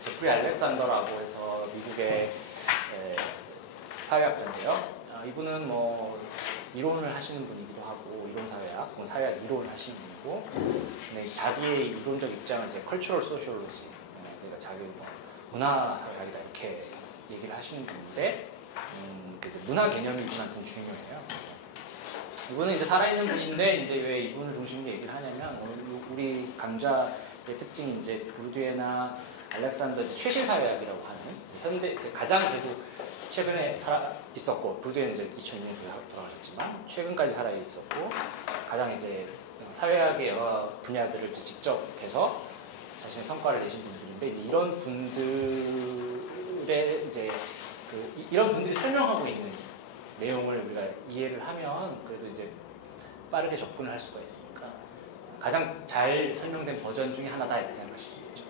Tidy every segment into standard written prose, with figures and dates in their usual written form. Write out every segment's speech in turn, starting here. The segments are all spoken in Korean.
제프리 알렉산더라고 해서 미국의 사회학자인데요. 이분은 뭐 이론을 하시는 분이기도 하고 이론 사회학, 사회학 이론을 하시는 분이고, 근데 자기의 이론적 입장은 이제 컬처럴 소시올로지, 그러니까 자기 뭐 문화 사회학이다 이렇게 얘기를 하시는 분인데, 문화 개념이 이분한테는 중요해요. 그래서 이분은 이제 살아있는 분인데 이제 왜 이분을 중심으로 얘기를 하냐면, 우리 강좌의 특징이 이제 부르디에나 알렉산더 최신 사회학이라고 하는 현대 가장 그래도 최근에 살아 있었고, 부르디에는 이제 2002년도에 돌아가셨지만 최근까지 살아 있었고, 가장 이제 사회학의 여러 분야들을 이제 직접 해서 자신의 성과를 내신 분들인데, 이제 이런 분들의 이제 이런 분들이 설명하고 있는 내용을 우리가 이해를 하면 그래도 이제 빠르게 접근을 할 수가 있으니까 가장 잘 설명된 버전 중에 하나다 이렇게 생각하실 수 있죠.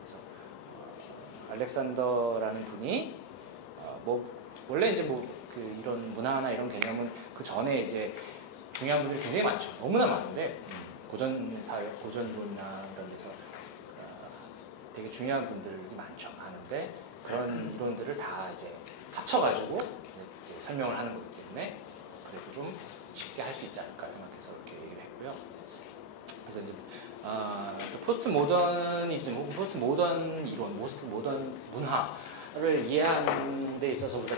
그래서 알렉산더라는 분이 뭐 원래 이제 뭐 이런 문화나 이런 개념은 그 전에 이제 중요한 분들이 굉장히 많죠. 너무나 많은데 고전 사회, 고전 이론이나 이런 데서 되게 중요한 분들이 많은데 그런 이론들을 다 이제 합쳐가지고 이제 설명을 하는 거기 때문에 그래도 좀 쉽게 할 수 있지 않을까 생각해서 이렇게 얘기를 했고요. 그래서 이제 포스트 모더니즘, 포스트 모던 이론, 포스트 모던 문화를 이해하는 데 있어서 우리가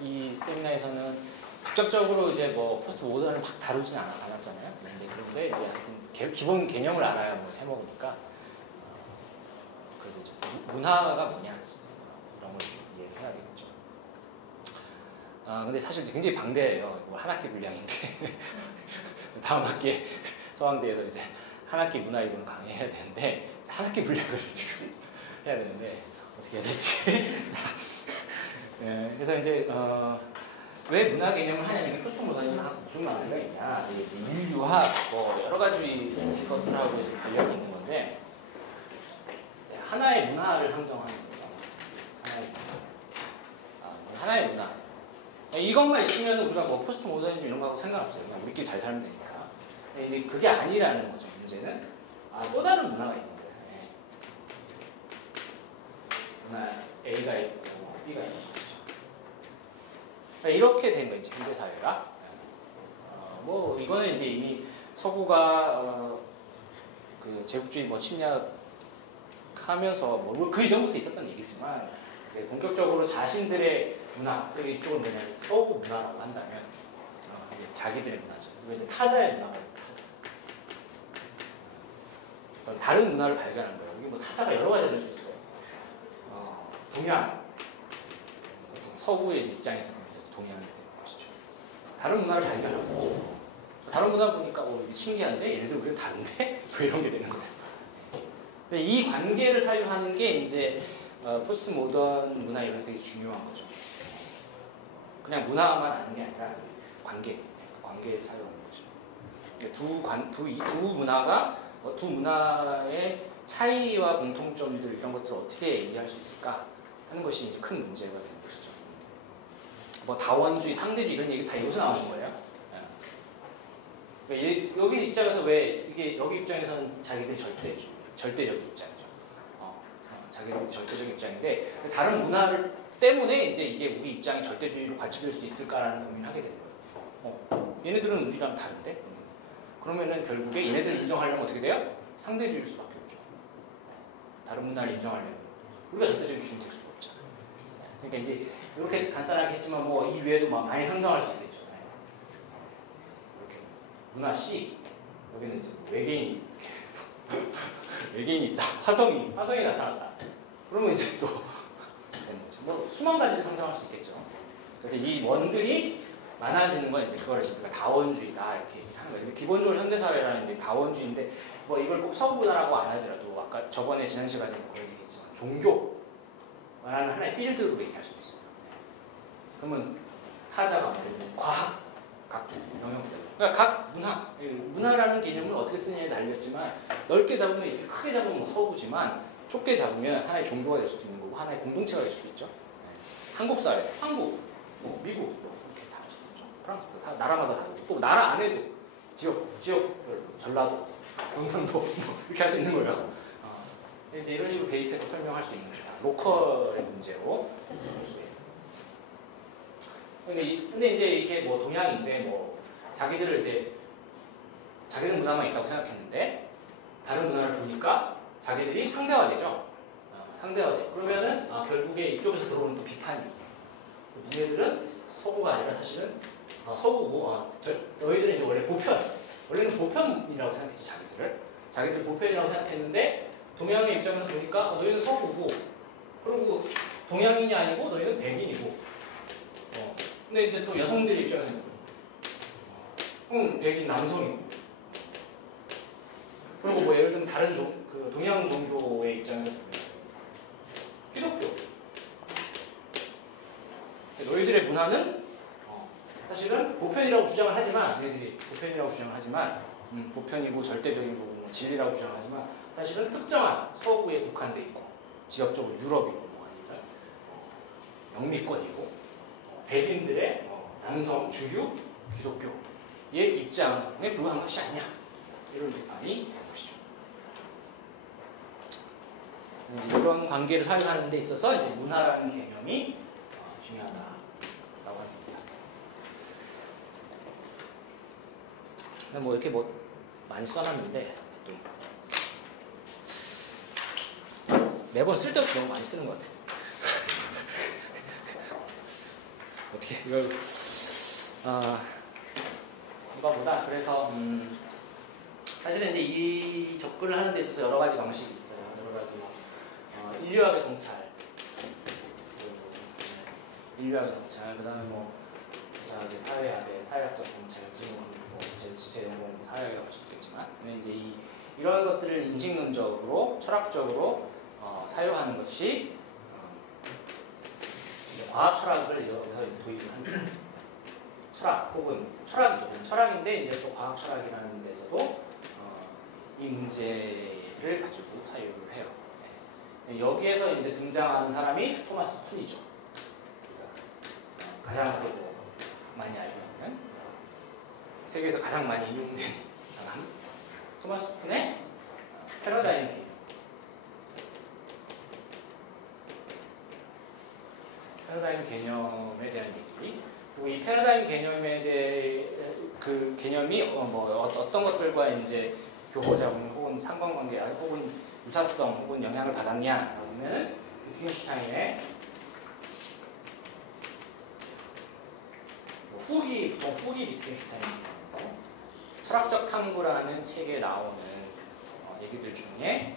이 세미나에서는 직접적으로 이제 뭐 포스트 모던을 막 다루진 않았잖아요. 그런데 이제 하여튼 기본 개념을 알아야 뭐 해먹으니까 그래도 이제 문화가 뭐냐 이런 걸 이해를 해야 되겠죠. 근데 사실 굉장히 방대해요. 한 학기 분량인데 다음 학기에 서강대에서 이제 한 학기 문화 이론 강의해야 되는데 한 학기 분량을 지금 해야 되는데 어떻게 해야 되지? 네, 그래서 이제 왜 문화 개념을 하냐면 포스트 모더니즘하고 무슨 관계가 있냐? 이게 인류학 뭐 여러 가지 것들하고 이제 관련이 있는 건데 하나의 문화를 상정하는 거예요. 하나의 문화. 이것만 있으면 우리가 뭐 포스트 모더니즘 이런 거하고 상관없어요. 그냥 우리끼리 잘 살면 되니까. 근데 이제 그게 아니라는 거죠. 문제는 또 다른 문화가 있는 거예요. 문화 A가 있고 B가 있는 것이죠. 이렇게 된 거죠. 현대 사회가. 뭐 이거는 이제 이미 서구가 그 제국주의 뭐 침략하면서 뭐 그 이전부터 있었던 얘기지만 이제 본격적으로 자신들의 문화, 그리고 이쪽은 뭐냐면 서구 문화라고 한다면 자기들의 문화죠. 왜 타자의 문화가 어떤 다른 문화를 발견한 거예요. 이게 뭐 타자가 여러 가지가 될 수 있어요. 동양, 서구의 입장에서 동양이 되는 것이죠. 다른 문화를 발견하고 다른 문화 보니까 이게 신기한데 얘네들 우리가 다른데 왜 이런 게 되는 거예요. 근데 이 관계를 사유하는 게 이제 포스트 모던 문화 이런 게 되게 중요한 거죠. 그냥 문화만 아는 게 아니라 관계를 사유하는 거죠. 두 문화가 두 문화의 차이와 공통점들 이런 것들을 어떻게 이해할 수 있을까 하는 것이 이제 큰 문제가 되는 것이죠. 뭐 다원주의, 상대주의 이런 얘기 다 여기서 나오는 거예요. 그러니까 여기 입장에서 왜 이게 여기 입장에서는 자기들이 절대적인 입장이죠. 자기들이 절대적인 입장인데 다른 문화를 때문에 이제 이게 우리 입장이 절대주의로 관철될 수 있을까라는 고민을 하게 되는 거예요. 얘네들은 우리랑 다른데? 그러면은 결국에 얘네들을 인정하려면 어떻게 돼요? 상대주의일 수밖에 없죠. 다른 문화를 인정하려면 우리가 절대적인 기준이 될 수가 없잖아요. 그러니까 이제 이렇게 간단하게 했지만 뭐 이 외에도 막 많이 상정할 수 있겠죠. 이렇게 문화 C 여기는 이제 외계인이 있다. 화성이 나타났다. 그러면 이제 또 되는 거죠. 뭐 수만 가지 상정할 수 있겠죠. 그래서 이 원들이 많아지는 건 이제 그거를 우리가 다원주의다 이렇게 하는 거예요. 기본적으로 현대사회라는 게 다원주의인데 뭐 이걸 꼭 서구라고 안 하더라도 아까 저번에 지난 시간에 뭐 얘기했지만 종교라는 하나의 필드로 얘기할 수도 있어요. 그러면 타자가 과학, 각 영역들. 그러니까 각 문화라는 개념을 어떻게 쓰느냐에 달렸지만 넓게 잡으면 이렇게 크게 잡으면 서구지만 좁게 잡으면 하나의 종교가 될 수도 있는 거고 하나의 공동체가 될 수도 있죠. 한국 사회, 한국, 뭐 미국 이렇게 다 할 수도 있죠. 프랑스 다 나라마다 다르고 또 나라 안에도 지역별로 전라도, 경상도 뭐 이렇게 할 수 있는 거예요. 이제 이런 식으로 대입해서 설명할 수 있는 거다. 로컬의 문제로 볼 수 있는. 근데 이제 이게 뭐 동양인데 뭐 자기들은 문화만 있다고 생각했는데 다른 문화를 보니까 자기들이 상대화되죠. 상대화돼. 그러면은 결국에 이쪽에서 들어오는 또 비판이 있어. 너희들은 서구가 아니라 사실은 서구고 너희들은 이제 원래는 보편이라고 생각했지 자기들 보편이라고 생각했는데 동양의 입장에서 보니까 너희는 서구고 그리고 동양인이 아니고 너희는 백인이고 근데 이제 또 여성들의 입장에서 백인 남성이고 그리고 뭐 예를 들면 다른 그 동양 종교의 입장에서 보면 기독교 너희들의 문화는 사실은 보편이라고 주장을 하지만 얘네들이 보편이라고 주장을 하지만 보편이고 절대적인 거고 진리라고 주장하지만 사실은 특정한 서구에 국한돼 있고 지역적으로 유럽이고 뭐 아니면 영미권이고 백인들의 남성 주류 기독교의 입장에 불과한 것이 아니야 이런 비판이 되는 것이죠. 이제 이런 관계를 사유하는 데 있어서 이제 문화라는 개념이 중요하다라고 합니다. 뭐 이렇게 뭐 많이 써놨는데 또 매번 쓸 때부터 너무 많이 쓰는 것 같아요. 어떻게 이걸 이거보다 그래서 사실은 이제 이 접근을 하는 데 있어서 여러 가지 방식이 있어요. 여러 가지 인류학의 성찰, 그다음에 뭐 사회학적 성찰, 지금 뭐 제 연구는 사회학이라고 할 수도 있겠지만, 이제 이런 것들을 인식론적으로, 철학적으로 사유하는 것이 과학 철학을 여기서 이제 도입을 합니다. 철학 혹은 철학이죠. 철학인데 이제 또 과학 철학이라는 데서도 이 문제를 가지고 사유를 해요. 네. 여기에서 이제 등장하는 사람이 토마스 쿤이죠. 가장 많이 알고 있는 세계에서 가장 많이 인용된 사람 토마스 쿤의 패러다임 개념. 패러다임 개념에 대한 얘기. 그리고 이 패러다임 개념에 대해 그 개념이 어떤 것들과 이제 교보자분 혹은 상관관계 혹은 유사성 혹은 영향을 받았냐 그러면 위트겐슈타인의 보통 후기 위트겐슈타인이고 철학적 탐구라는 책에 나오는 얘기들 중에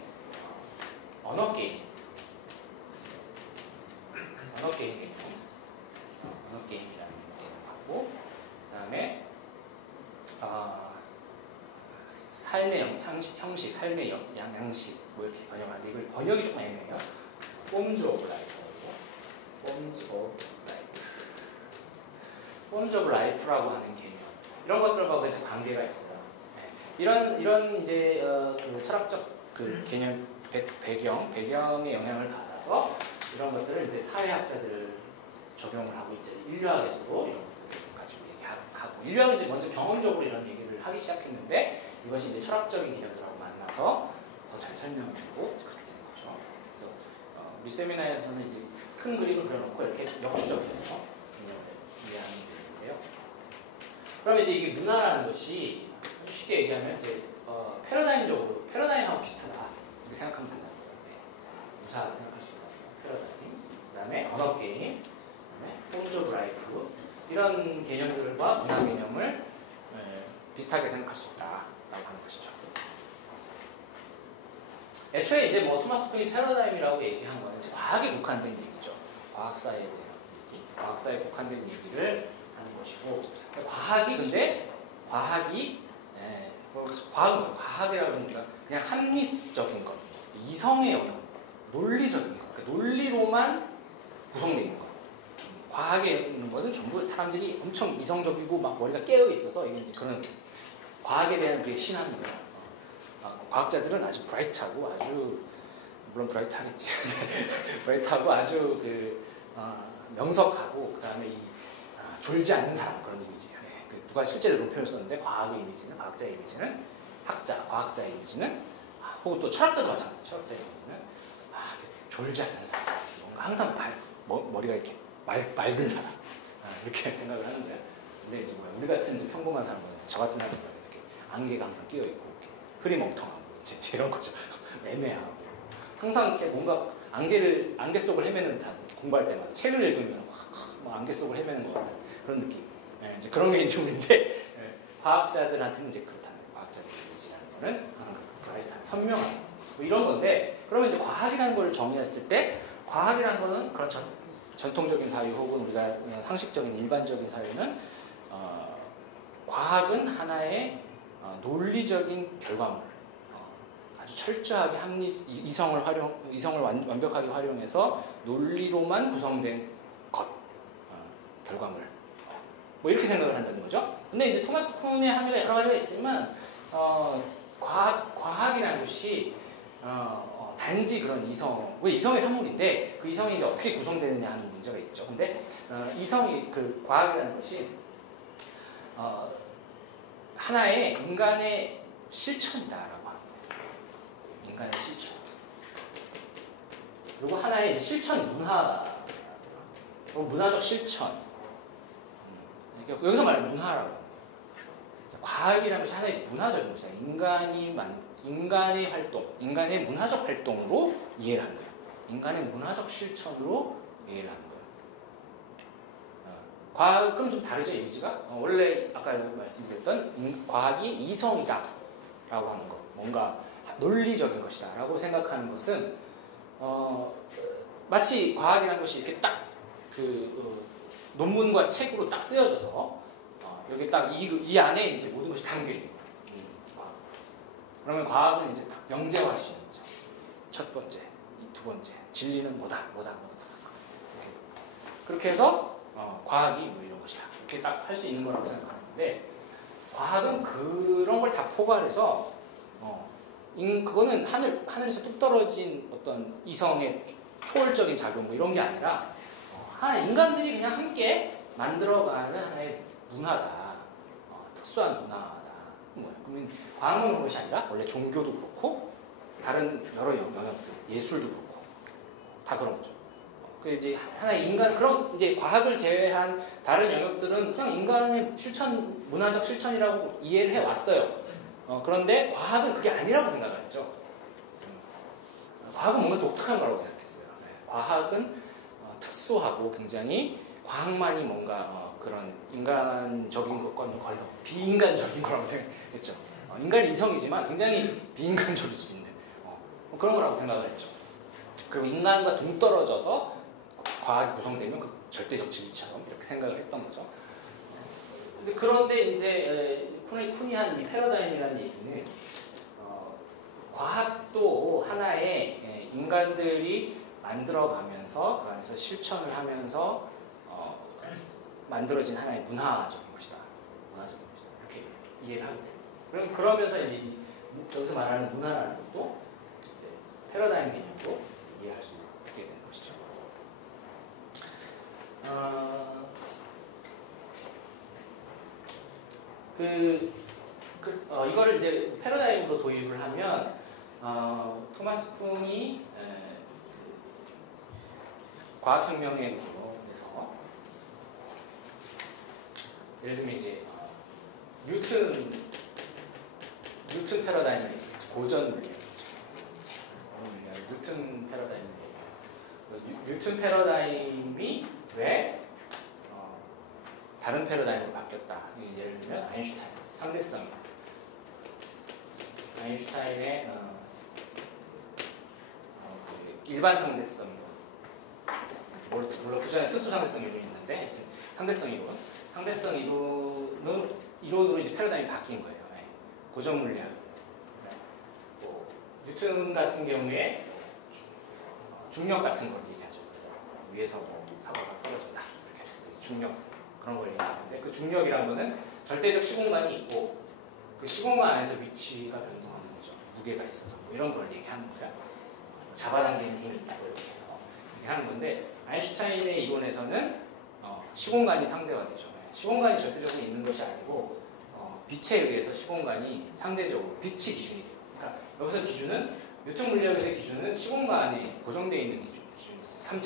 언어 게임 개념, 언어 게임이라는 개념하고 그다음에 삶의 형식, 삶의 양식 뭐 이렇게 번역하는데 이걸 번역이 조금 애매해요. Forms of Life라고 하는 개념 이런 것들과 관계가 있어요. 네. 이런 이제 그 철학적 그 개념 배경의 영향을 받아서 이런 것들을 이제 사회학자들 적용을 하고 이제 인류학에서도 이런 것들을 가지고 얘기하고 인류학은 이제 먼저 경험적으로 이런 얘기를 하기 시작했는데 이것이 이제 철학적인 개념들하고 만나서 더 잘 설명을 되고 그렇게 되는 거죠. 그래서 우리 세미나에서는 이제 큰 그림을 그려놓고 이렇게 역추적해서 개념을 이해하는 되는데요. 그럼 이제 이게 문화라는 것이 쉽게 얘기하면 이제 패러다임적으로 패러다임하고 비슷하다 이렇게 생각하면 된다고요. 네. 유사하게 생각할 수 있거든요. 패러다임, 그다음에 언어 게임, 그다음에 Forms of Life 이런 개념들과 문화 개념을 비슷하게 생각할 수 있다라고 하는 것이죠. 애초에 이제 뭐 토마스 쿤이 패러다임이라고 얘기한 거는 과학에 국한된 얘기죠. 과학사에 대한 얘기, 과학사에 국한된 얘기를 하는 것이고 과학이라고 하니까 그냥 합리적인 것, 이성의 영역, 논리적인 것, 그러니까 논리로만 구성되어 있는 것. 과학에 있는 것은 전부 사람들이 엄청 이성적이고 막 머리가 깨어 있어서 이게 이제 그런 과학에 대한 그게 신합니다. 과학자들은 아주 브라이트하고 아주 물론 브라이트하겠지. 브라이트하고 아주 명석하고 그다음에 졸지 않는 사람 그런 이미지. 누가 실제로 이런 표현을 썼는데 과학의 이미지는 과학자의 이미지는 학자, 과학자의 이미지는 혹은 또 철학자도 마찬가지. 철학자의 이미지는 졸지 않는 사람, 뭔가 항상 머리가 이렇게 맑은 사람, 이렇게 생각을 하는데, 근데 이제 우리 같은 이제 평범한 사람은, 저 같은 사람은 이렇게 안개가 항상 끼어 있고 흐리멍텅하고 이제 이런 거죠. 애매하고 항상 이렇게 뭔가 안개 속을 헤매는 듯한, 공부할 때마다 책을 읽으면 막 안개 속을 헤매는 것 같은 그런 느낌. 이제 그런 게 이제 우리인데, 과학자들한테는 이제 그렇다는 거예요. 과학자들이 얘기하는 거는 항상 선명한 뭐 이런 건데, 그러면 이제 과학이라는 걸 정의했을 때, 과학이라는 거는 그런 전통적인 사회 혹은 우리가 상식적인 일반적인 사회는 과학은 하나의 논리적인 결과물, 아주 철저하게 이성을 완벽하게 활용해서 논리로만 구성된 것, 결과물, 뭐 이렇게 생각을 한다는 거죠. 근데 이제 토마스 쿤의 합의가 여러 가지가 있지만, 과학이라는 것이 단지 그런 왜 이성의 산물인데, 그 이성이 이제 어떻게 구성되느냐 하는 문제가 있죠. 근데 그 과학이라는 것이 하나의 인간의 실천이다라고 합니다. 인간의 실천. 그리고 하나의 이제 실천 문화, 문화적 실천. 여기서 말하는 문화라고 합니다. 과학이라는 것이 하나의 문화적인 것이다. 인간의 활동, 인간의 문화적 활동으로 이해를 하는 거예요. 인간의 문화적 실천으로 이해를 하는 거예요. 과학은 좀 다르죠, 이미지가? 원래 아까 말씀드렸던 과학이 이성이다 라고 하는 것, 뭔가 논리적인 것이다 라고 생각하는 것은 마치 과학이라는 것이 이렇게 딱 논문과 책으로 딱 쓰여져서 여기 딱 이 안에 이제 모든 것이 담겨 있는 거예요. 그러면 과학은 이제 딱 명제화할 수 있는 거죠. 첫 번째, 두 번째, 진리는 뭐다. 그렇게 해서 과학이 뭐 이런 것이다. 이렇게 딱 할 수 있는 거라고 생각하는데, 과학은 그런 걸 다 포괄해서 그거는 하늘에서 뚝 떨어진 어떤 이성의 초월적인 작용 뭐 이런 게 아니라 인간들이 그냥 함께 만들어가는 하나의 문화다. 특수한 문화다. 그러면 과학만 그런 것이 아니라 원래 종교도 그렇고 다른 여러 영역들, 예술도 그렇고 다 그런 거죠. 그 이제 하나의 그런 이제 과학을 제외한 다른 영역들은 그냥 인간의 문화적 실천이라고 이해를 해 왔어요. 그런데 과학은 그게 아니라고 생각을 했죠. 과학은 뭔가 독특한 거라고 생각했어요. 과학은 특수하고 굉장히 과학만이 뭔가 그런 인간적인 것과는 거의 비인간적인 거라고 생각했죠. 인간이 이성이지만 굉장히 비인간적일 수 있는 그런 거라고 생각을 했죠. 그리고 인간과 동떨어져서 과학이 구성되면 그 절대적 진리처럼 이렇게 생각을 했던 거죠. 그런데 이제 쿤이 한 이 패러다임이라는 얘기는 과학도 하나의 인간들이 만들어가면서 그 안에서 실천을 하면서 만들어진 하나의 문화적인 것이다. 이렇게 이해를 하게 돼요. 그러면서 이제 여기서 말하는 문화라는 것도 패러다임 개념으로 이해할 수 있게 되는 것이죠. 이거를 이제 패러다임으로 도입을 하면 토마스 쿤이 과학혁명의 구조에서 예를 들면 이제 뉴튼 패러다임을 고전 물리 뉴튼 패러다임을 얘기해요. 뉴튼 패러다임이 왜 다른 패러다임으로 바뀌었다. 예를 들면 아인슈타인 상대성, 아인슈타인의 일반 상대성, 물론 그 전에 특수 상대성 이론이 있는데 상대성 이론으로 이제 패러다임이 바뀐 거예요. 고전 물리학. 뉴튼 같은 경우에 중력 같은 걸 얘기하죠. 위에서 사과가 떨어진다. 이렇게 했을 때 중력 그런 걸 얘기하는데, 그 중력이라는 거는 절대적 시공간이 있고 그 시공간 안에서 위치가 변동하는 거죠. 무게가 있어서 뭐 이런 걸 얘기하는 거야. 잡아당기는 힘이 있다 이렇게 해서 얘기하는 건데, 아인슈타인의 이론에서는 시공간이 상대화되죠. 시공간이 절대적으로 있는 것이 아니고 빛에 의해서 시공간이 상대적으로 빛이 기준이 돼요. 그러니까 여기서 기준은 뉴턴 물리학의 기준은 시공간에 고정되어 있는 기준이 있어요.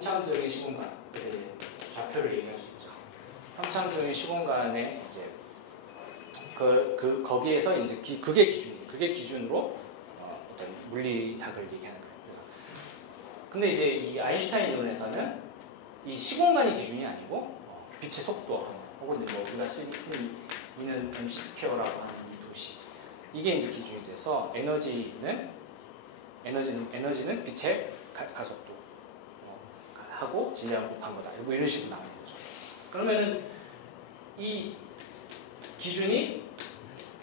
3차원적인 시공간. 그래서 좌표를 얘기할 수 있죠. 3차원적인 시공간에 이제 거기에서 이제 그게 기준으로 어떤 물리학을 얘기하는 거예요. 그래서 근데 이제 이 아인슈타인 이론에서는 이 시공간이 기준이 아니고 빛의 속도 혹은 뭐 우리가 흔히 있는 MC 스퀘어라고 하는 이 도시 이게 이제 기준이 돼서 에너지는 빛의 가속도 하고 질량 곱한 거다. 뭐 이런 식으로 나오는 거죠. 그러면은 이 기준이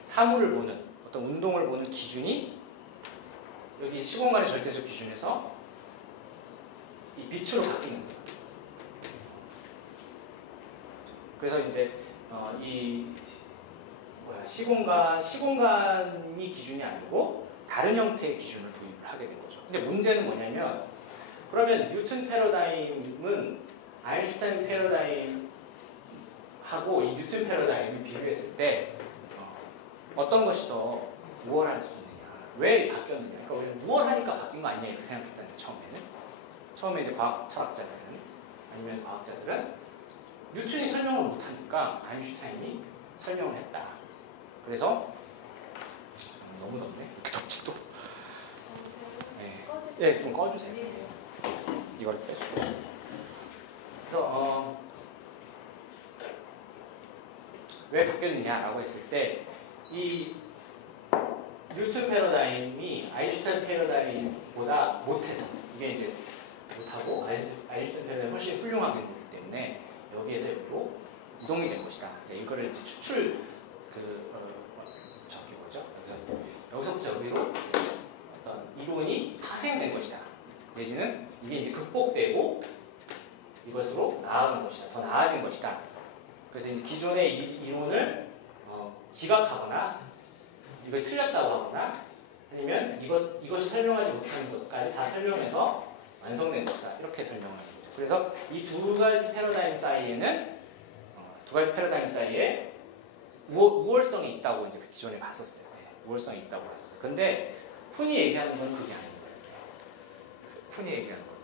사물을 보는 어떤 운동을 보는 기준이 여기 시공간의 절대적 기준에서 이 빛으로 바뀌는 거예요. 그래서 이제 이 시공간이 기준이 아니고 다른 형태의 기준을 도입을 하게 된 거죠. 근데 문제는 뭐냐면 그러면 뉴턴 패러다임은 아인슈타인 패러다임하고 이 뉴턴 패러다임을 비교했을 때 어떤 것이 더 우월할 수 있느냐? 왜 바뀌었느냐? 그러니까 우리는 우월하니까 바뀐 거 아니냐 이렇게 생각했다는 거예요. 처음에 이제 철학자들은 아니면 과학자들은 뉴턴이 설명을 못하니까 아인슈타인이 설명을 했다. 그래서 너무 덥네. 이렇게 덥지 또. 네, 좀 꺼주세요. 이걸 뺐어. 그래서 왜 바뀌었느냐라고 했을 때 이 뉴턴 패러다임이 아인슈타인 패러다임보다 못해서 이게 이제 못하고 아인슈타인 패러다임이 훨씬 훌륭하게 되기 때문에 여기에서 여기로 이동이 된 것이다. 이거를 이제 저기 뭐죠? 여기서부터 여기로 어떤 이론이 파생된 것이다. 내지는 이게 이제 극복되고 이것으로 나아간 것이다. 더 나아진 것이다. 그래서 이제 기존의 이론을 기각하거나 이걸 틀렸다고 하거나 아니면 이것이 설명하지 못하는 것까지 다 설명해서 완성된 것이다. 이렇게 설명하는 거죠. 그래서 이 두 가지 패러다임 사이에 우월성이 있다고 이제 기존에 봤었어요. 우월성이 있다고 봤었어요. 근데 흔히 얘기하는 건 그게 아닌 거예요. 흔히 얘기하는 건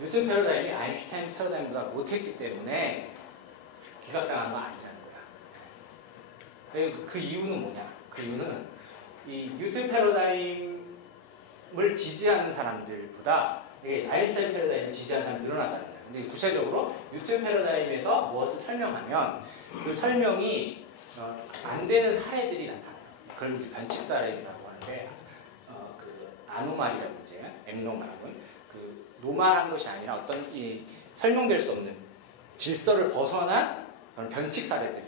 뉴턴 패러다임이 아인슈타인 패러다임보다 못했기 때문에 기각당한 건 아니라는 거야. 그 이유는 뭐냐? 그 이유는 이 뉴턴 패러다임을 지지하는 사람들보다 아인슈타인 패러다임을 지지하는 사람이 늘어났다는 거예요. 근데 구체적으로 뉴턴 패러다임에서 무엇을 설명하면 그 설명이 안 되는 사례들이 나타나요. 그걸 이제 변칙 사례라고 하는데 그 아노말이라고 이제 앱노말은 그 노말한 것이 아니라 어떤 이 설명될 수 없는 질서를 벗어난 그런 변칙 사례들이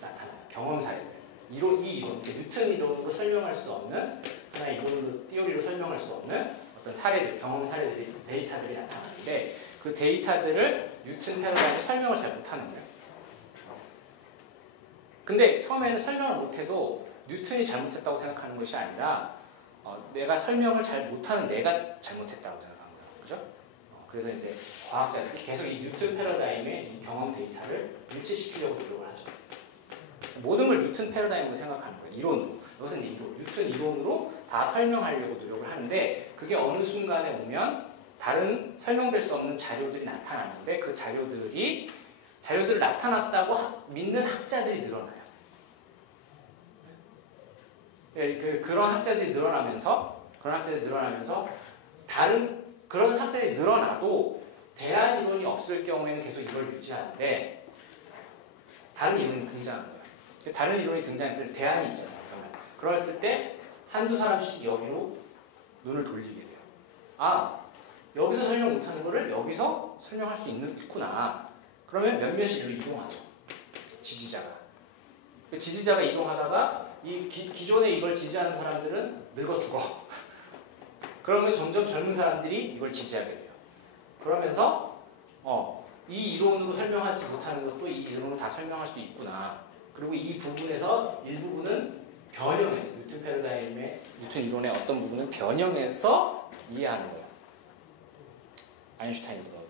나타나요. 경험 사례들. 이 이론, 뉴턴 이론으로 설명할 수 없는 하나의 이론으로 띠오리로 설명할 수 없는 어떤 사례들, 경험 사례들이 데이터들이 나타나는데 그 데이터들을 뉴턴 패러다임이 설명을 잘 못하는 거예요. 근데 처음에는 설명을 못해도 뉴턴이 잘못했다고 생각하는 것이 아니라 내가 설명을 잘 못하는 내가 잘못했다고 생각하는 거예요. 그죠? 그래서 이제 과학자들이 계속 이 뉴턴 패러다임의 이 경험 데이터를 일치시키려고 노력을 하죠. 모든 걸 뉴턴 패러다임으로 생각하는 거예요. 이론으로. 여기서 이제 뉴턴 이론으로 다 설명하려고 노력을 하는데 그게 어느 순간에 오면 다른 설명될 수 없는 자료들이 나타나는데 그 자료들이 나타났다고 믿는 학자들이 늘어나요. 그런 학자들이 늘어나면서 그런 학자들이 늘어나도 대안 이론이 없을 경우에는 계속 이걸 유지하는데 다른 이론이 등장하는 거예요. 다른 이론이 등장했을 때 대안이 있잖아요. 그랬을 때 한두 사람씩 여기로 눈을 돌리게 돼요. 아, 여기서 설명 못하는 거를 여기서 설명할 수 있구나. 그러면 몇몇이로 이동하죠. 지지자가 이동하다가 이 기존에 이걸 지지하는 사람들은 늙어 죽어. 그러면 점점 젊은 사람들이 이걸 지지하게 돼요. 그러면서 이 이론으로 설명하지 못하는 것도 이 이론으로 다 설명할 수 있구나. 그리고 이 부분에서 일부분은 변형해서 뉴턴 이론의 어떤 부분을 변형해서 이해하는 거예요. 아인슈타인 이론으로.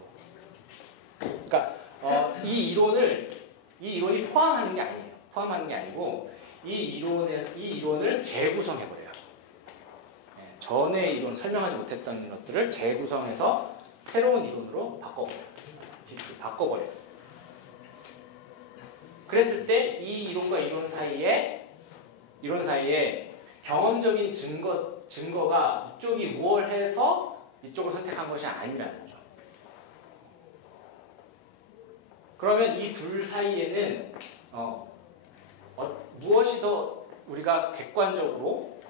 그러니까 이 이론이 포함하는 게 아니에요. 포함하는 게 아니고 이 이론을 재구성해버려요. 전에 이론 설명하지 못했던 것들을 재구성해서 새로운 이론으로 바꿔버려요. 그랬을 때 이 이론과 이론 사이에 경험적인 증거가 이쪽이 우월해서 이쪽을 선택한 것이 아니라는 거죠. 그러면 이 둘 사이에는 무엇이 더 우리가 객관적으로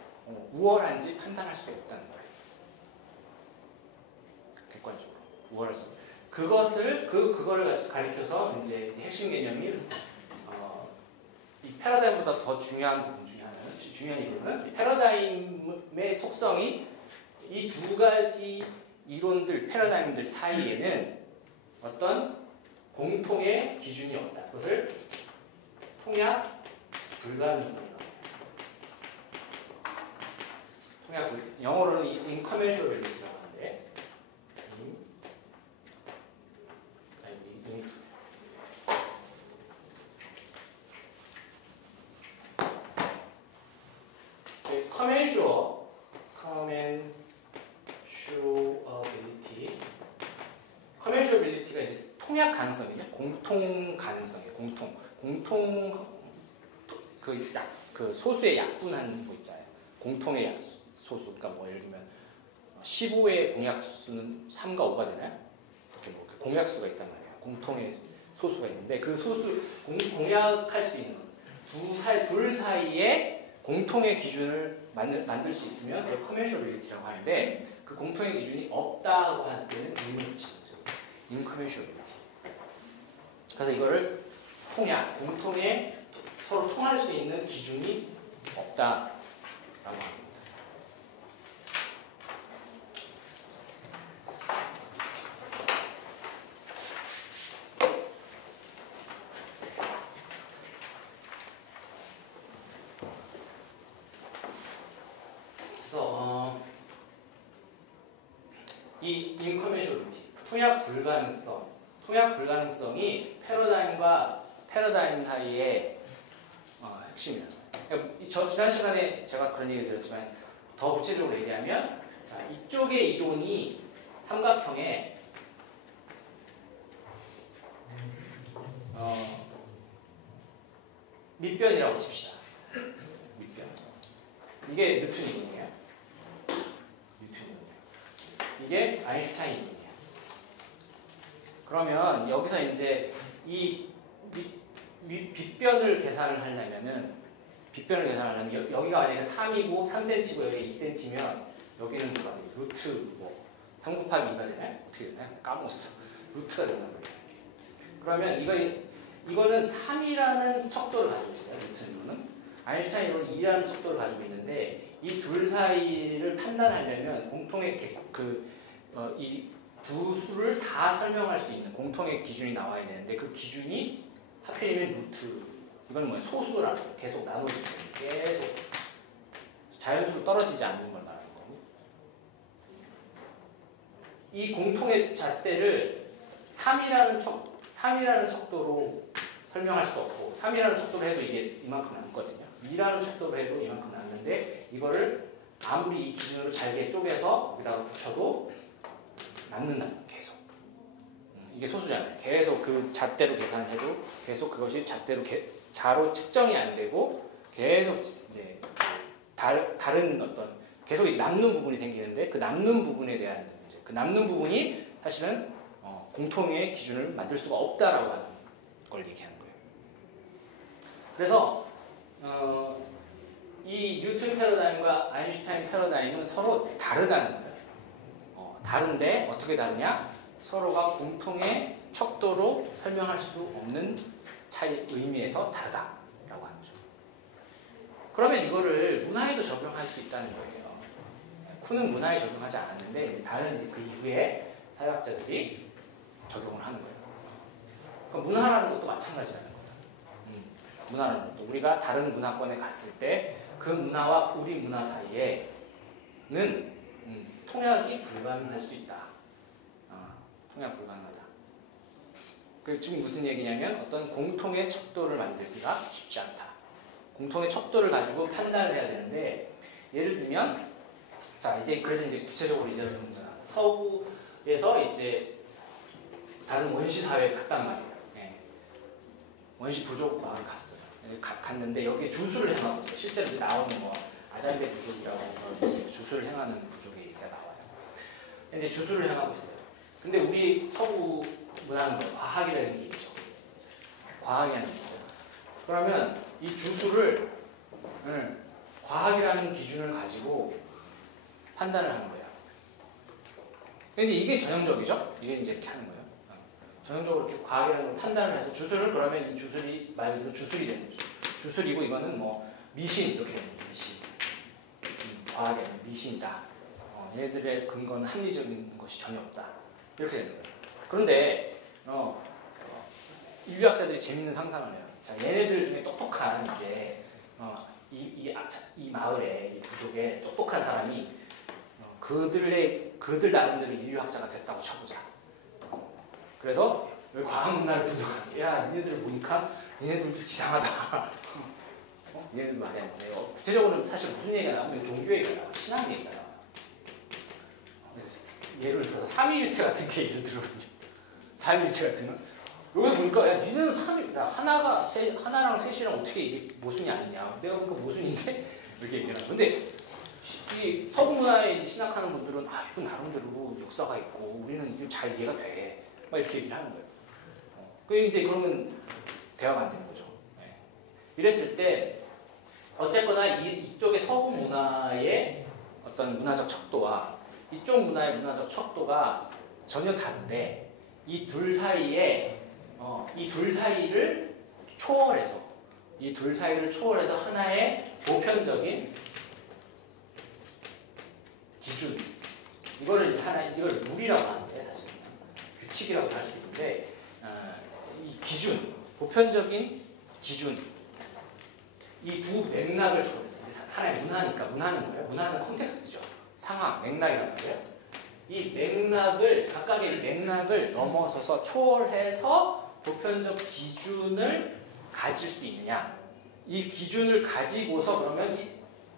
우월한지 판단할 수가 없다는 거예요. 객관적으로 우월할 수. 그거를 가리켜서 이제 핵심 개념이 이 패러다임보다 더 중요한 부분 중에 하나는 중요한 이론은 이 패러다임의 속성이 이 두 가지 이론들 패러다임들 사이에는 어떤 공통의 기준이 없다. 그것을 통합 불가능성이라고 합니다. 영어로는 incommensurability라고 하는데 commensurability가 이제 통합 가능성이냐, 공통 가능성이에요. 공통 그 소수의 약분하는 거 있잖아요. 공통의 소수. 그러니까 뭐 예를 들면 15의 공약수는 3과 5가 되나요? 이렇게 뭐 공약수가 있단 말이에요. 공통의 소수가 있는데 그 소수 공약할 수 있는 둘 사이에 공통의 기준을 만들 수 있으면 그걸 commensurability라고 하는데 그 공통의 기준이 없다고 할 때는 의미를 붙이는 거죠. incommensurability. 그래서 이거를 공통의 서로 통할 수 있는 기준이 없다라고 합니다. 그래서 이 incommensurability, 통합 불가능성이 패러다임과 패러다임 사이에 핵심이라는 거예요. 저 지난 시간에 제가 그런 얘기 드렸지만 더 구체적으로 얘기하면 자, 이쪽의 이론이 삼각형에 밑변이라고 칩시다. 밑변. 이게 뉴턴 이론이에요. 이게 아인슈타인 이론이에요. 그러면 여기서 이제 이 빗변을 계산을 하려면 여기가 만약에 3이고 3cm고 여기 2cm면 여기는 루트 뭐 3 곱하기 2가 되나요? 어떻게 되나요? 까먹었어. 루트가 되는 거예요. 그러면 이거는 3이라는 척도를 가지고 있어요. 루트 이론은. 아인슈타인 이론은 2라는 척도를 가지고 있는데 이 둘 사이를 판단하려면 공통의 이 두 수를 다 설명할 수 있는 공통의 기준이 나와야 되는데 그 기준이 하필이면 루트. 이건 뭐예요? 소수라는 거예요. 계속 나눠지는 거예요. 계속 자연수로 떨어지지 않는 걸 말하는 거고. 이 공통의 잣대를 3이라는 척도로 설명할 수 없고 3이라는 척도로 해도 이게 이만큼 남거든요. 2라는 척도로 해도 이만큼 남는데 이거를 아무리 이 기준으로 잘게 쪼개서 여기다가 붙여도 남는다. 계속. 이게 소수잖아요. 계속 그 잣대로 계산을 해도 계속 그것이 자로 측정이 안 되고 계속 이제 다른 어떤 계속 남는 부분이 생기는데 그 남는 부분에 대한 문제. 그 남는 부분이 사실은 공통의 기준을 만들 수가 없다라고 하는 걸 얘기하는 거예요. 그래서 이 뉴턴 패러다임과 아인슈타인 패러다임은 서로 다르다는 거예요. 다른데 어떻게 다르냐? 서로가 공통의 척도로 설명할 수 없는 의미에서 다르다라고 하는 거죠. 그러면 이거를 문화에도 적용할 수 있다는 거예요. 쿠는 문화에 적용하지 않았는데 다른 그 이후에 사회학자들이 적용을 하는 거예요. 그럼 문화라는 것도 마찬가지라는 거예요. 문화라는 것도 우리가 다른 문화권에 갔을 때 그 문화와 우리 문화 사이에는 통합이 불가능할 수 있다. 통합 불가능하다. 그 지금 무슨 얘기냐면 어떤 공통의 척도를 만들기가 쉽지 않다. 공통의 척도를 가지고 판단을 해야 되는데, 예를 들면 자 이제 그래서 이제 구체적으로 이제 서구에서 이제 다른 원시 사회에 갔단 말이에요. 예. 원시 부족 마을에 갔어요. 갔는데 여기에 주술을 행하고 있어요. 실제로 이제 나오는 거 아잔베 부족이라고 해서 이제 주술을 행하는 부족의 얘기가 나와요. 근데 주술을 행하고 있어요. 근데 우리 서구 문화는 뭐 과학이라는 게 있죠. 과학이라는 게 있어요. 그러면 이 주술을 과학이라는 기준을 가지고 판단을 하는 거예요. 근데 이게 전형적이죠? 이게 이제 이렇게 하는 거예요. 전형적으로 이렇게 과학이라는 걸 판단을 해서 주술을 그러면 이 주술이 말 그대로 주술이 되는 거죠. 주술이고 이거는 뭐 미신 이렇게 되는 거예요. 미신. 과학의 미신이다. 얘네들의 근거는 합리적인 것이 전혀 없다. 이렇게 되는 거예요. 그런데 인류학자들이 재밌는 상상을 해요. 자, 얘네들 중에 똑똑한 이제 이 마을에 이 부족에 똑똑한 사람이 그들 나름대로 인류학자가 됐다고 쳐보자. 그래서 여기 과학문화를 분석하는 야 니네들 보니까 니네들도 이상하다. 니네들 말이야. 구체적으로는 사실 무슨 얘기가 나오면 종교 얘기가 나와요. 신앙 얘기가 나와요. 예를 들어서 삼위일체 같은 게 예를 들거든요. 삼위일체 같은 거. 여기 보니까 야 니네는 하나랑 셋이랑 어떻게 이게 모순이 아니냐. 내가 보니까 모순인데 이렇게 얘기를 하는. 근데 이 서구 문화에 신학하는 분들은 이건 나름대로 역사가 있고 우리는 이게 잘 이해가 돼. 막 이렇게 얘기를 하는 거예요. 이제 그러면 대화가 안 되는 거죠. 네. 이랬을 때 어쨌거나 이쪽의 서구 문화의 어떤 문화적 척도와 이쪽 문화의 문화적 척도가 전혀 다른데 이 둘 사이에 이 둘 사이를 초월해서 하나의 보편적인 기준 이걸 룰이라고 하는데 사실 규칙이라고 할 수 있는데 이 기준 보편적인 기준 이 두 맥락을 초월해서 하나의 문화는 뭐예요? 문화는 컨텍스트죠. 상황 맥락이라는 거예요. 이 맥락을 각각의 맥락을 넘어서서 초월해서 보편적 기준을 가질 수 있느냐? 이 기준을 가지고서 그러면 이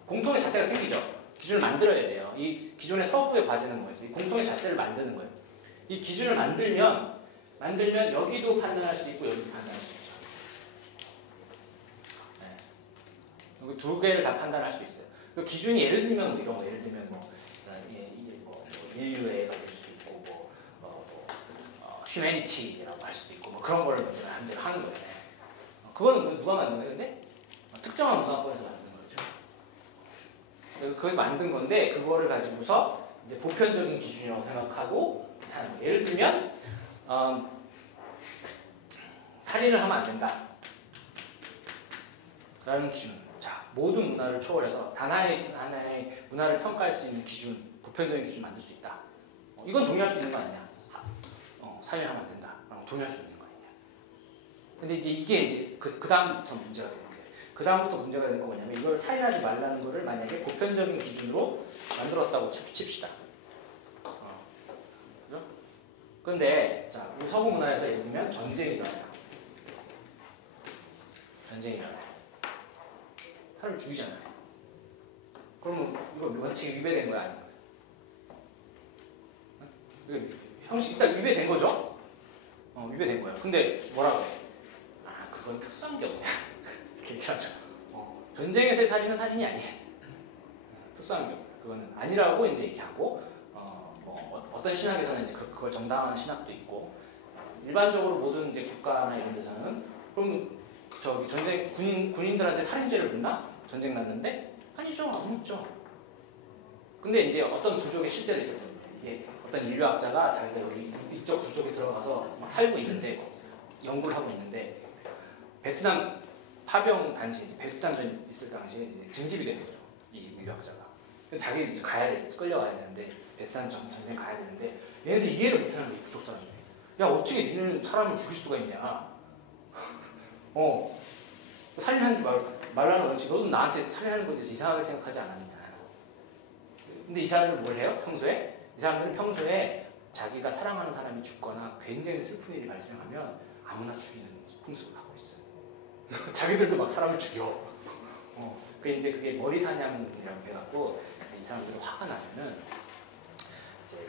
공통의 잣대가 생기죠. 기준을 만들어야 돼요. 이 기존의 서구의 과제는 뭐였어요? 이 공통의 잣대를 만드는 거예요. 이 기준을 만들면 여기도 판단할 수 있고 여기도 판단할 수 있죠. 네. 여기 두 개를 다 판단할 수 있어요. 그 기준이 예를 들면 이런 거, 인류애가 될 수도 있고, 휴머니티라고 할 수도 있고, 그런 거를 먼저 하는 거예요. 그거는 누가 만든 거예요? 근데 특정한 문화권에서 만든 거죠. 그래서 만든 건데 그거를 가지고서 이제 보편적인 기준이라고 생각하고 하는 거예요. 예를 들면 살인을 하면 안 된다. 라는 기준. 자, 모든 문화를 초월해서 단 하나의 문화를 평가할 수 있는 기준, 보편적인 기준 만들 수 있다. 이건 동의할 수 있는 거 아니냐? 살인하면 안 된다. 동의할 수 있는 거 아니냐? 근데 이제 이게 이제 그 다음부터 문제가 되는 거예요. 그 다음부터 문제가 되는 거 뭐냐면 이걸 살인하지 말라는 거를 만약에 보편적인 기준으로 만들었다고 칩시다. 그죠? 근데 자, 우리 서구 문화에서 예를 들면 전쟁이 일어나요. 사람을 죽이잖아요. 그러면 이거 원칙이 위배된 거야 아닌가요? 형식 일단 위배된 거죠? 위배된 거예요. 근데 뭐라고 해? 그건 특수한 경우야. 이렇게 얘기하죠. 전쟁에서의 살인은 살인이 아니에요. 특수한 경우. 그거는 아니라고 이제 얘기하고, 어떤 신학에서는 이제 그걸 정당화하는 신학도 있고, 일반적으로 모든 이제 국가나 이런 데서는 그럼 전쟁 군인들한테 살인죄를 묻나? 전쟁 났는데? 아니죠. 안 묻죠. 근데 이제 어떤 부족에 실제로 있었거든요. 이게 어떤 인류학자가 자기가 여기 이쪽 부족에 들어가서 막 살고 있는데 연구를 하고 있는데 베트남 파병 단체 이제 베트남전 있을 당시에 징집이 된 거죠. 이 인류학자가. 자기 이제 끌려가야 되는데 베트남 전쟁 가야 되는데 얘네들 이해를 못하는 거예요. 부족 사람들이. 야 어떻게 니는 사람을 죽일 수가 있냐? 살인하지 말라는 원칙. 너도 나한테 살인하는 거에 대해서 이상하게 생각하지 않았냐? 근데 이 사람들은 뭘 해요? 평소에? 이 사람들은 평소에 자기가 사랑하는 사람이 죽거나 굉장히 슬픈 일이 발생하면 아무나 죽이는 풍습을 갖고 있어요. 자기들도 막 사람을 죽여. 그 이제 그게 머리 사냥이라고 해갖고 이 사람들이 화가 나면은 이제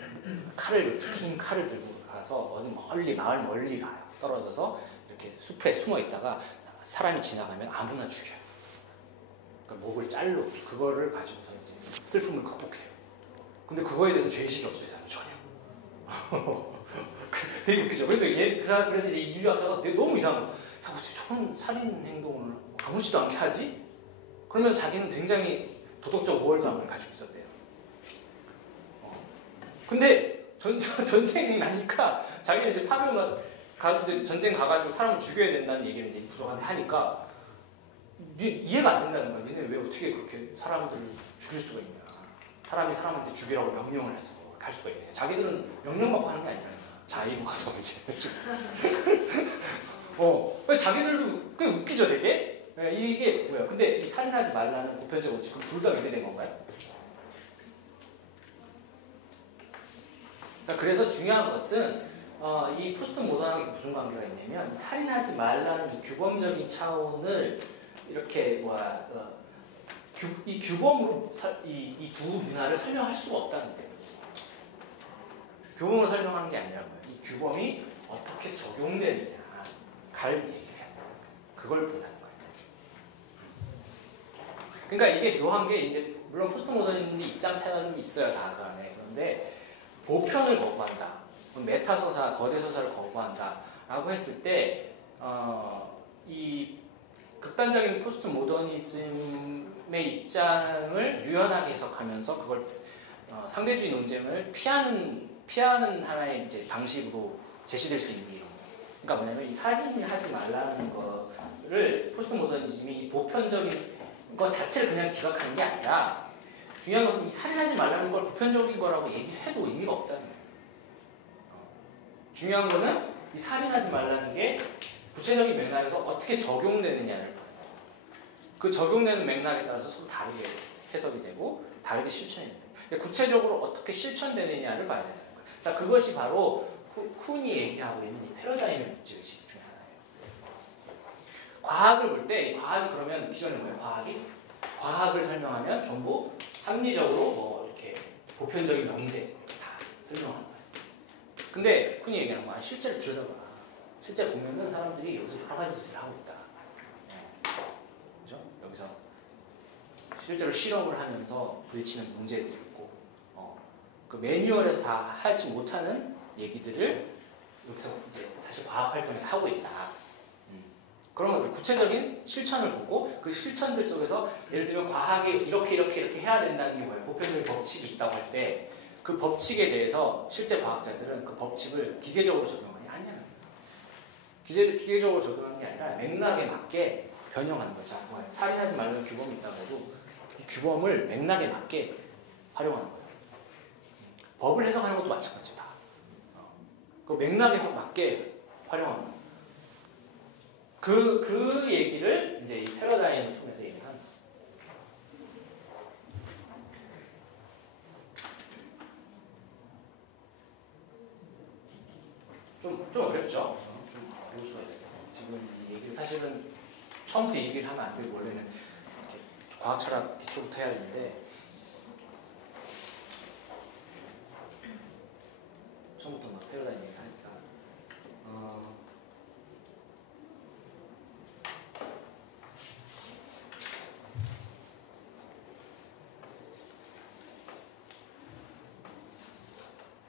긴 칼을 들고 가서 어디 멀리 마을 멀리 가요. 떨어져서 이렇게 숲에 숨어 있다가 사람이 지나가면 아무나 죽여요. 그러니까 목을 잘로 그거를 가지고서 이제 슬픔을 극복해요. 근데 그거에 대해서 죄의식이 없어요, 이 사람 전혀. 되게 웃기죠. 그래서 이제 인류학자가 너무 이상한 거. 야, 어떻게 저런 살인 행동을 아무렇지도 않게 하지? 그러면서 자기는 굉장히 도덕적 우월감을 가지고 있었대요. 근데 전쟁이 나니까 자기는 이제 전쟁 가가지고 사람을 죽여야 된다는 얘기를 이제 부족한테 하니까 이해가 안 된다는 거야. 얘네 왜 어떻게 그렇게 사람들을 죽일 수가 있냐. 사람이 사람한테 죽이라고 명령을 해서 갈 수가 있냐. 자기들은 명령받고 하는 게 아니라니까. 자의로 가서 이제. 자기들도 꽤 웃기죠, 되게? 이게 뭐야. 근데 이 살인하지 말라는 보편적 원칙은 둘 다 외래된 건가요? 그래서 중요한 것은 이 포스트 모던하게 무슨 관계가 있냐면 살인하지 말라는 이 규범적인 차원을 이렇게 이 규범으로 이 두 문화를 설명할 수가 없다는 거예요. 규범을 설명하는 게 아니라고요. 이 규범이 어떻게 적용되느냐 갈 얘기를 해야 돼요. 그걸 본다는 거예요. 그러니까 이게 묘한 게 이제 물론 포스트 모더니즘이 입장 차이가 좀 있어요, 다 그 안에. 그런데 보편을 거부한다, 메타 서사, 거대 서사를 거부한다라고 했을 때 이 극단적인 포스트 모더니즘의 입장을 유연하게 해석하면서 그걸 상대주의 논쟁을 피하는 하나의 이제 방식으로 제시될 수 있는 게, 그러니까 뭐냐면 이 살인하지 말라는 거를 포스트 모더니즘이 보편적인 것 자체를 그냥 기각하는 게 아니라 중요한 것은 이 살인하지 말라는 걸 보편적인 거라고 얘기해도 의미가 없다는 거예요. 중요한 거는 이 살인하지 말라는 게 구체적인 맥락에서 어떻게 적용되느냐를 봐요. 그 적용되는 맥락에 따라서 서로 다르게 해석이 되고 다르게 실천이 돼요. 구체적으로 어떻게 실천되느냐를 봐야 된다는 거예요. 자, 그것이 바로 쿤이 얘기하고 있는 이 패러다임의 문제의식 중에 하나예요. 과학을 볼 때, 이 과학이 그러면 기존에 뭐예요? 과학을 설명하면 전부 합리적으로 뭐 이렇게 보편적인 명제 다 설명하는 거예요. 근데 쿤이 얘기하는 건 실제로 들여다봐. 실제 보면은 사람들이 여기서 여러 가지 짓을 하고 있다. 그죠? 여기서 실제로 실험을 하면서 부딪히는 문제들이 있고, 그 매뉴얼에서 다 하지 못하는 얘기들을 여기서 이제 사실 과학 활동에서 하고 있다. 그런 것들 구체적인 실천을 보고 그 실천들 속에서 예를 들면 과학이 이렇게 해야 된다는 게 뭐예요? 보편적인 법칙이 있다고 할 때 그 법칙에 대해서 실제 과학자들은 그 법칙을 기계적으로 적용하냐? 아니야. 기계적으로 적용하는 게 아니라 맥락에 맞게 변형하는 거죠. 살인하지 말라는 규범이 있다고 해도 이 규범을 맥락에 맞게 활용하는 거예요. 법을 해석하는 것도 마찬가지죠. 다. 그 맥락에 맞게 활용하는 거예요. 그 얘기를 이제 이 패러다임을 통해서 얘기를 하는 거예요. 좀 어렵죠? 좀 어려울 수가 있어요. 지금 이 얘기를 사실은 처음부터 이 얘기를 하면 안 되고 원래는 이렇게 과학 철학 기초부터 해야 되는데 처음부터 막 패러다임 얘기를 하니까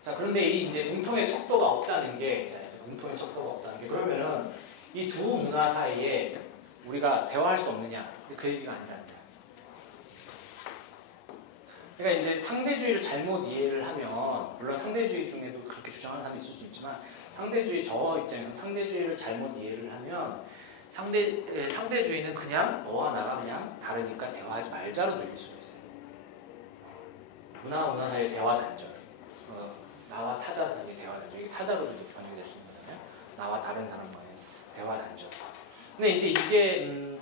자, 그런데 이 이제 문통의 척도가 없다는 게, 문통의 척도가 없다는 게, 그러면은 이 두 문화 사이에 우리가 대화할 수 없느냐? 그 얘기가 아니라는 거예요. 그러니까 이제 상대주의를 잘못 이해를 하면, 물론 상대주의 중에도 그렇게 주장하는 사람이 있을 수 있지만, 저 입장에서 상대주의를 잘못 이해를 하면, 상대주의는 그냥 너와 나가 그냥 다르니까 대화하지 말자로 들릴 수가 있어요. 문화 사이의 대화 단절. 나와 타자 사이의 대화 단절. 이게 타자로도 변형될 수 있는 거잖아요. 나와 다른 사람과의 대화 단절. 근데 이제 이게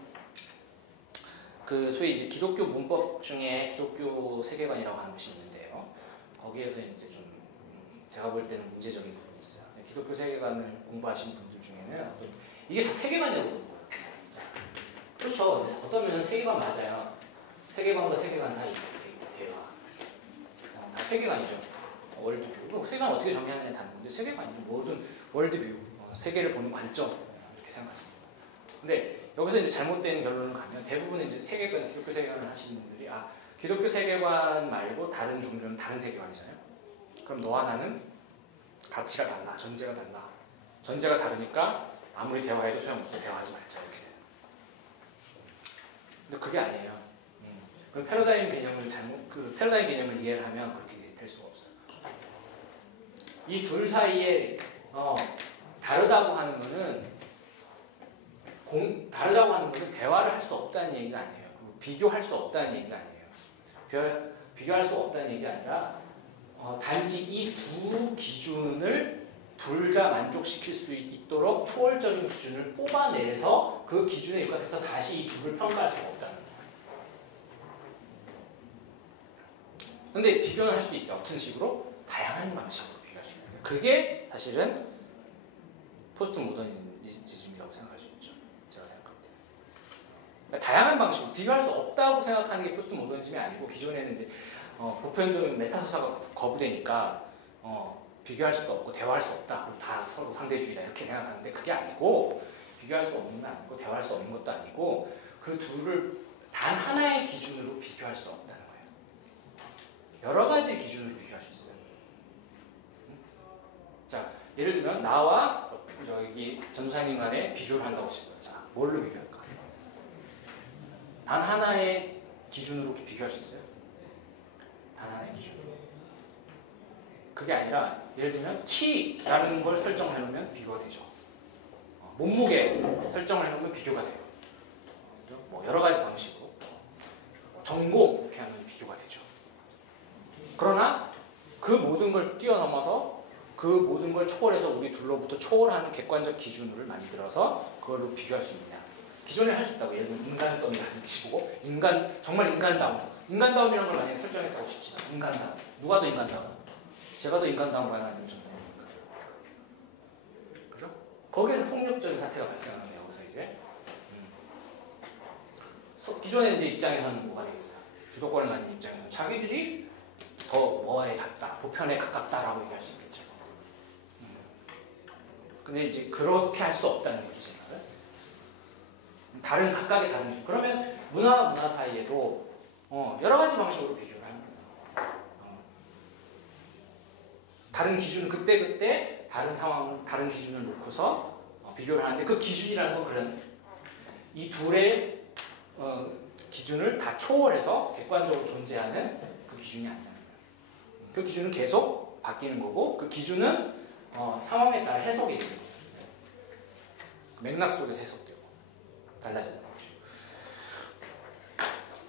그 소위 이제 기독교 문법 중에 기독교 세계관이라고 하는 것이 있는데요. 거기에서 이제 좀 제가 볼 때는 문제적인 부분이 있어요. 기독교 세계관을 공부하시는 분들 중에는 이게 다 세계관이라고 보는 거예요. 그렇죠. 어떤 면은 세계관 맞아요. 세계관과 세계관 사이 대화. 다 세계관이죠. 월드뷰. 세계관 어떻게 정의하느냐에 다른 건데 세계관이죠. 모든 월드뷰, 세계를 보는 관점 이렇게 생각하십니다. 근데 여기서 이제 잘못된 결론을 가면 대부분 이제 세계관, 기독교 세계관을 하시는 분들이 기독교 세계관 말고 다른 종교는 다른 세계관이잖아요. 그럼 너와 나는 가치가 달라, 전제가 달라. 전제가 다르니까 아무리 대화해도 소용없어. 대화하지 말자 이렇게 돼요. 근데 그게 아니에요. 그 패러다임 개념을 패러다임 개념을 이해를 하면 그렇게 될 수가 없어요. 이 둘 사이에 다르다고 하는 거는 대화를 할 수 없다는 얘기가 아니에요. 비교할 수 없다는 얘기가 아니에요. 비교할 수 없다는 얘기가 아니라 단지 이 두 기준을 둘 다 만족시킬 수 있도록 초월적인 기준을 뽑아내서 그 기준에 입각해서 다시 이 둘을 평가할 수가 없다는 거예요. 근데 비교는 할 수 있어요. 어떤 식으로? 다양한 방식으로 비교할 수 있어요. 그게 사실은 포스트 모더니즘이라고 생각할 수 있죠. 제가 생각할 때. 그러니까 다양한 방식으로 비교할 수 없다고 생각하는 게 포스트 모더니즘이 아니고 기존에는 이제 보편적인 메타서사가 거부되니까 비교할 수도 없고 대화할 수 없다. 그리고 다 서로 상대주의다 이렇게 생각하는데 그게 아니고 비교할 수 없는 건 아니고 대화할 수 없는 것도 아니고 그 둘을 단 하나의 기준으로 비교할 수 없다는 거예요. 여러 가지 기준으로 비교할 수 있어요. 자, 예를 들면 나와 여기 전도사님 간에 비교를 한다고 치고요. 자, 뭘로 비교할까? 단 하나의 기준으로 비교할 수 있어요? 단 하나의 기준으로. 그게 아니라 예를 들면 키라는 걸 설정을 해놓으면 비교가 되죠. 몸무게 설정을 해놓으면 비교가 돼요. 뭐 여러 가지 방식으로. 전공 이렇게 하면 비교가 되죠. 그러나 그 모든 걸 뛰어넘어서 그 모든 걸 초월해서 우리 둘로부터 초월하는 객관적 기준을 만들어서 그걸로 비교할 수 있느냐. 기존에 할 수 있다고. 예를 들면 인간성이라는 치고 정말 인간다움이라는 걸 만약에 설정했다고 칩시다. 인간다움. 누가 더 인간다움? 제가 더 인간다움을 하나 아니면 저는 그죠? 거기에서 폭력적인 사태가 발생하는 거예요. 여기서 이제 기존의 이제 입장에서는 뭐가 되겠어요? 주도권을 가진 입장에서는 자기들이 더 뭐에 닿다, 보편에 가깝다라고 얘기할 수 있겠죠. 근데 이제 그렇게 할 수 없다는 거죠, 생각을. 다른 각각의 다른 기준. 그러면 문화 사이에도 여러 가지 방식으로 비교를 하는 거예요. 다른 기준 그때 다른 상황, 다른 기준을 놓고서 비교를 하는데 그 기준이라는 건 그런 이 둘의 기준을 다 초월해서 객관적으로 존재하는 그 기준이 아니라는 거예요. 그 기준은 계속 바뀌는 거고 그 기준은 상황에 따라 해석이 되는 거예요. 맥락 속에서 해석되고 달라진다는 거죠.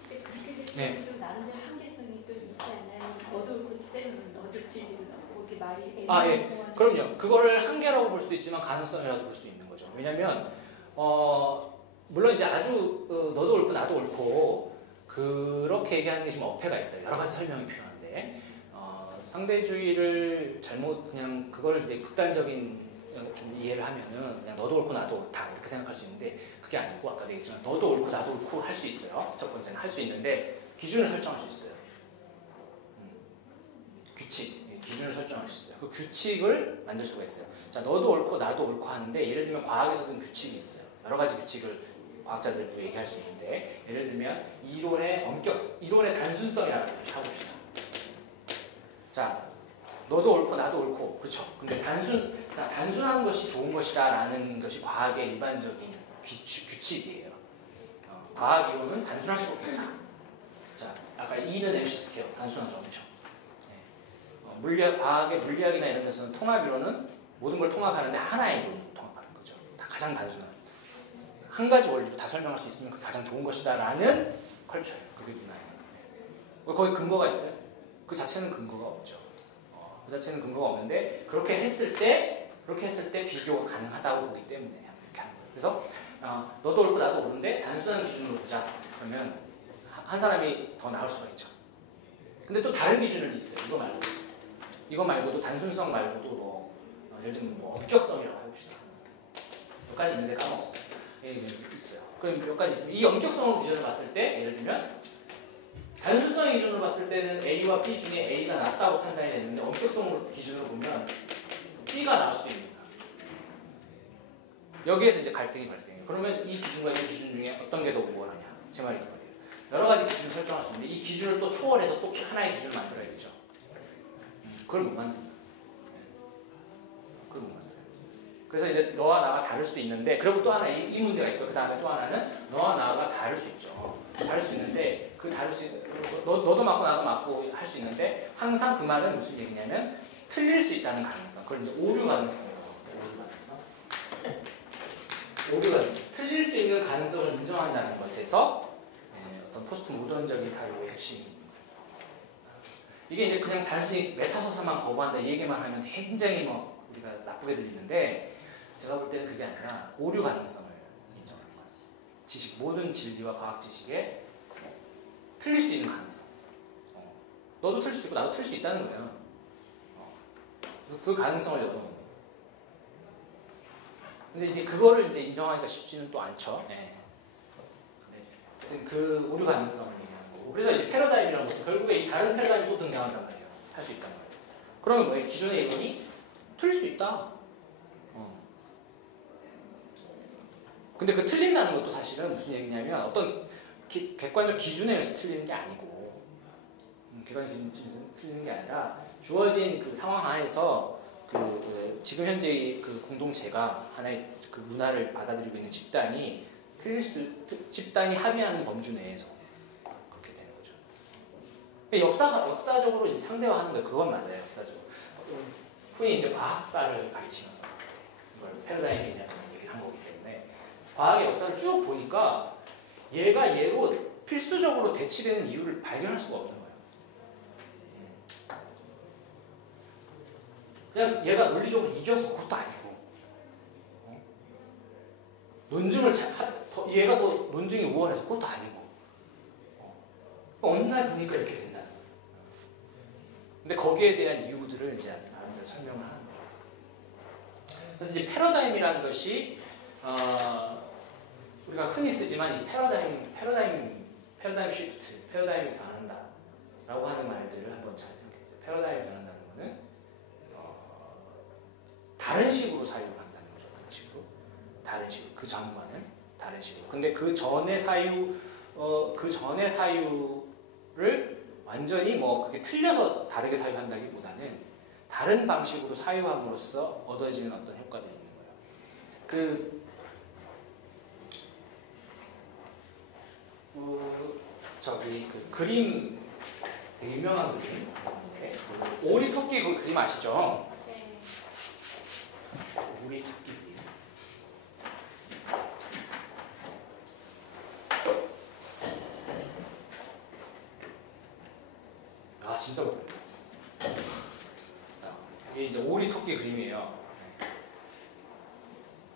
근데 그렇게 네. 되면 또 나름대로 한계성이 또 있지 않아요? 너도 그때는 너도 진리는 없고 이렇게 말이 예. 그럼요. 그거를 한계라고 볼 수도 있지만 가능성이라도 볼 수 있는 거죠. 왜냐하면 물론 이제 아주 너도 옳고 나도 옳고 그렇게 얘기하는 게 좀 어폐가 있어요. 여러 가지 설명이 필요한데 상대주의를 잘못 그냥 그걸 이제 극단적인 좀 이해를 하면은 그냥 너도 옳고 나도 옳다 이렇게 생각할 수 있는데 그게 아니고 아까도 얘기했지만 너도 옳고 나도 옳고 할 수 있어요. 첫 번째는 할 수 있는데 기준을 설정할 수 있어요. 규칙, 기준을 설정할 수 있어요. 그 규칙을 만들 수가 있어요. 자, 너도 옳고 나도 옳고 하는데 예를 들면 과학에서는 규칙이 있어요. 여러 가지 규칙을 과학자들도 얘기할 수 있는데 예를 들면 이론의 단순성이라고 해봅시다. 자, 너도 옳고 나도 옳고 그렇죠. 근데 단순한 것이 좋은 것이다라는 것이 과학의 일반적인 규칙이에요. 과학 이론은 단순할수록 좋다. 자, 아까 E는 MC 스퀘어 단순한 점이죠. 과학의 물리학이나 이런 데서는 통합 이론은 모든 걸 통합하는데 하나의 이론으로 통합하는 거죠. 다 가장 단순한 한 가지 원리로 다 설명할 수 있으면 그게 가장 좋은 것이다라는 컬처예요. 그게 문화예요. 거기 근거가 있어요? 그 자체는 근거가 없죠. 그 자체는 근거가 없는데 그렇게 했을 때 비교가 가능하다고 보기 때문에 이렇게 하는 거예요. 그래서 너도 옳고 나도 옳은데 단순한 기준으로 보자. 그러면 한 사람이 더 나을 수가 있죠. 근데 또 다른 기준은 있어요. 이거 말고도 단순성 말고도 예를 들면 엄격성이라고 해봅시다. 몇 가지 있는데 까먹었어요. 있어요. 그럼 몇 가지 있습니다. 이 엄격성을 기준으로 봤을 때 예를 들면 단순성의 기준으로 봤을 때는 A와 B 중에 A가 낫다고 판단이 되는데 엄격성을 기준으로 보면 B가 나올 수도 있습니다. 여기에서 이제 갈등이 발생해요. 그러면 이 기준과 이 기준 중에 어떤 게 더 우월하냐? 제 말이 그거예요. 여러 가지 기준을 설정할 수 있는데 이 기준을 또 초월해서 또 하나의 기준을 만들어야겠죠. 그걸 못 만듭니다. 그걸 못 만들어요. 그래서 이제 너와 나가 다를 수 있는데 그리고 또 하나 이 문제가 있고 그 다음에 또 하나는 너와 나가 다를 수 있죠. 다를 수 있는데 그 다를 수 너도 맞고 나도 맞고 할 수 있는데 항상 그 말은 무슨 얘기냐면 틀릴 수 있다는 가능성. 그걸 이제 오류 가능성이라고 합니다. 오류 가능성. 틀릴 수 있는 가능성을 인정한다는 것에서 어떤 포스트 모던적인 사유의 핵심입니다. 이게 이제 그냥 단순히 메타서사만 거부한다 이 얘기만 하면 굉장히 뭐 우리가 나쁘게 들리는데 제가 볼 때는 그게 아니라 오류 가능성을 인정하는 거예요. 지식, 모든 진리와 과학 지식에 틀릴 수 있는 가능성. 너도 틀릴 수 있고 나도 틀릴 수 있다는 거예요. 그 가능성을 열어놓는 거예요. 근데 이제 그거를 이제 인정하기가 쉽지는 또 않죠. 네. 그 오류 가능성을 얘기하는 거고. 그래서 이제 패러다임이라는 것은 결국에 이 다른 패러다임이 또 등장한단 말이에요. 할 수 있단 말이에요. 그러면 뭐예요? 기존의 이론이 틀릴 수 있다. 근데 그 틀린다는 것도 사실은 무슨 얘기냐면 어떤 객관적 기준에 의해서 틀리는 게 아니고 객관적 기준에서 틀리는 게 아니라 주어진 그 상황 하에서 지금 현재의 그 공동체가 하나의 그 문화를 받아들이고 있는 집단이 집단이 합의하는 범주 내에서 그렇게 되는 거죠. 역사적으로 이제 상대화하는 거예요. 그건 맞아요. 역사적으로. 흔히 이제 과학사를 가르치면서 이걸 패러다임 개념이라는 얘기를 한 거기 때문에 과학의 역사를 쭉 보니까 얘가 얘로 필수적으로 대치되는 이유를 발견할 수가 없는 거예요. 그냥 얘가 논리적으로 이겨서 그것도 아니고 논증을 얘가 더 논증이 우월해서 그것도 아니고 어느 날 보니까 이렇게 된다는 거예요. 근데 거기에 대한 이유들을 이제 나름대로 설명을 하는 거죠. 그래서 이제 패러다임이라는 것이 우리가 흔히 쓰지만 이 패러다임 시프트, 패러다임이 변한다라고 하는 말들을 한번 잘 생각해보세요. 패러다임이 변한다는 거는 다른 식으로 사유한다는 거죠. 다른 식으로. 그 전과는 다른 식으로. 근데 그 전의 사유를 완전히 뭐 그게 틀려서 다르게 사유한다기보다는 다른 방식으로 사유함으로써 얻어지는 어떤 효과들이 있는 거예요. 그 그림 되게 유명한 그림 오리 토끼 그 그림 아시죠? 네. 오리 토끼 그림. 아 진짜 어려워요. 이게 이제 오리 토끼 그림이에요.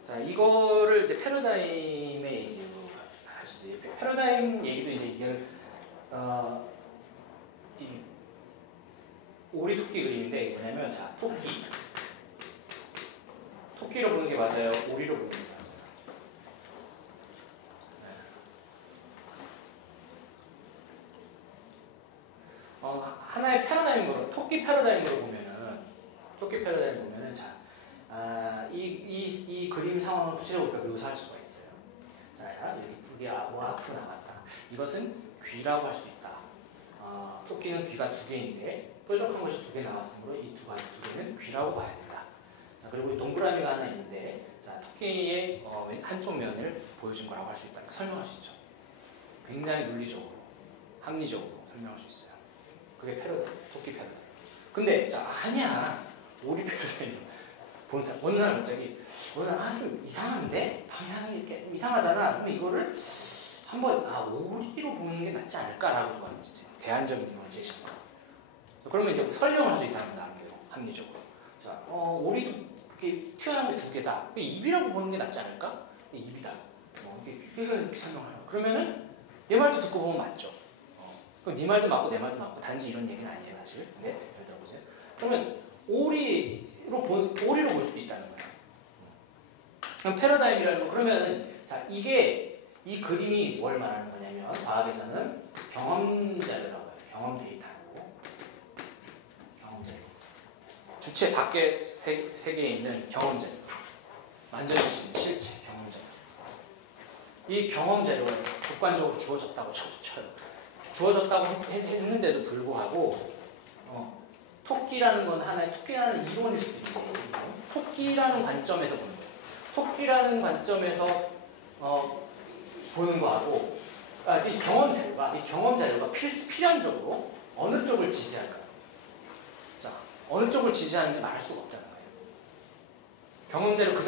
자 이거를 이제 패러다임의 얘기로 할 수 있어요. 패러다임 얘기도 이제 이게 이 오리 토끼 그림인데 뭐냐면 자 토끼로 보는 게 맞아요. 오리로 보는 게 맞아요. 하나의 패러다임으로 토끼 패러다임으로 보면은 자 이 그림 상황을 구체적으로 우리가 묘사할 수가 있어요. 자 여기 북이 앞으로 나갔다. 이것은 귀라고 할 수 있다. 토끼는 귀가 두 개인데 뾰족한 것이 두 개 나왔으므로 이 두 개는 귀라고 봐야 된다. 자, 그리고 동그라미가 하나 있는데 자, 토끼의 한쪽 면을 보여준 거라고 할 수 있다. 설명할 수 있죠. 굉장히 논리적으로, 합리적으로 설명할 수 있어요. 그게 토끼 패러다임. 근데 자 아니야 오리 패러다임 본 사람 어느 날 갑자기 좀 이상한데 방향이 이렇게 좀 이상하잖아. 그럼 이거를 한번 오리로 보는 게 낫지 않을까라고 누가 이제 대안적인 이론을 제시한 거야. 그러면 이제 설명을 하죠 이 사람은 나름대로 합리적으로. 자, 오리도 이렇게 튀어나온 게 두 개다. 입이라고 보는 게 낫지 않을까? 입이다. 이렇게 설명을 하는. 그러면은 얘 말도 듣고 보면 맞죠. 그럼 네 말도 맞고 내 말도 맞고 단지 이런 얘기는 아니에요 사실. 근데 잘 들어보세요. 그러면 오리로 볼 수도 있다는 거예요. 그럼 패러다임이라는 거 그러면은 자, 이 그림이 뭘 말하는 거냐면 과학에서는 경험 자료라고 해요. 경험 데이터고 경험 자료. 주체 밖에 세계에 있는 경험 자료. 만져볼 수 있는 실체 경험 자료. 이 경험 자료가 객관적으로 주어졌다고 쳐요. 주어졌다고 했는데도 불구하고 토끼라는 건 하나의 토끼라는 이론일 수도 있고 토끼라는 관점에서 보는 거예요. 토끼라는 관점에서 보는 거하고 이 경험 자료가 필연적으로 어느 쪽을 지지할까요? 자, 어느 쪽을 지지하는지 말할 수가 없다는 거예요. 경험 자료 그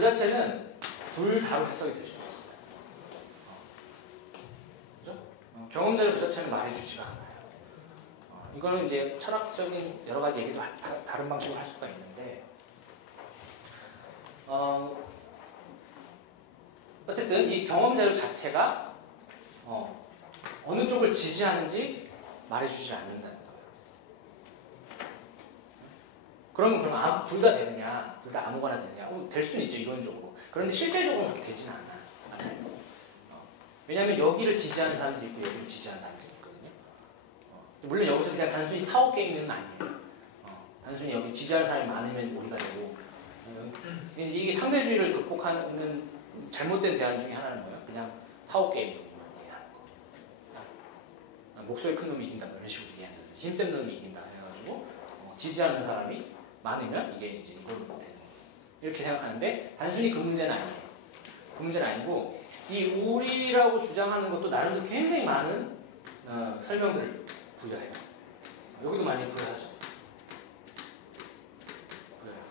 자체는 둘 다로 해석이 될 수가 있어요. 그죠? 경험 자료 그 자체는 말해주지가 않아요. 이거는 이제 철학적인 여러 가지 얘기도 다른 방식으로 할 수가 있는데, 어쨌든 이 경험 자료 자체가 어느 쪽을 지지하는지 말해주지 않는다는 거예요. 그럼 둘 다 되느냐? 둘 다 아무거나 되느냐? 될 수는 있죠, 이론적으로. 그런데 실제적으로는 그렇게 되지는 않아요. 왜냐하면 여기를 지지하는 사람들이 있고 여기를 지지하는 사람들이 있거든요. 물론 여기서 그냥 단순히 파워 게임은 아니에요. 단순히 여기 지지하는 사람이 많으면 우리가 되고 이게 상대주의를 극복하는 잘못된 대안 중에 하나는 뭐예요? 그냥 파워 게임으로 이해하는 거. 목소리 큰 놈이 이긴다 이런 식으로 이해한다든지 힘센 놈이 이긴다 해가지고 지지하는 사람이 많으면 이게 이제 이걸로 되는 거예요. 이렇게 생각하는데 단순히 그 문제는 아니에요. 그 문제는 아니고 이 우리라고 주장하는 것도 나름대로 굉장히 많은 설명들을 부여해요. 여기도 많이 부여하죠.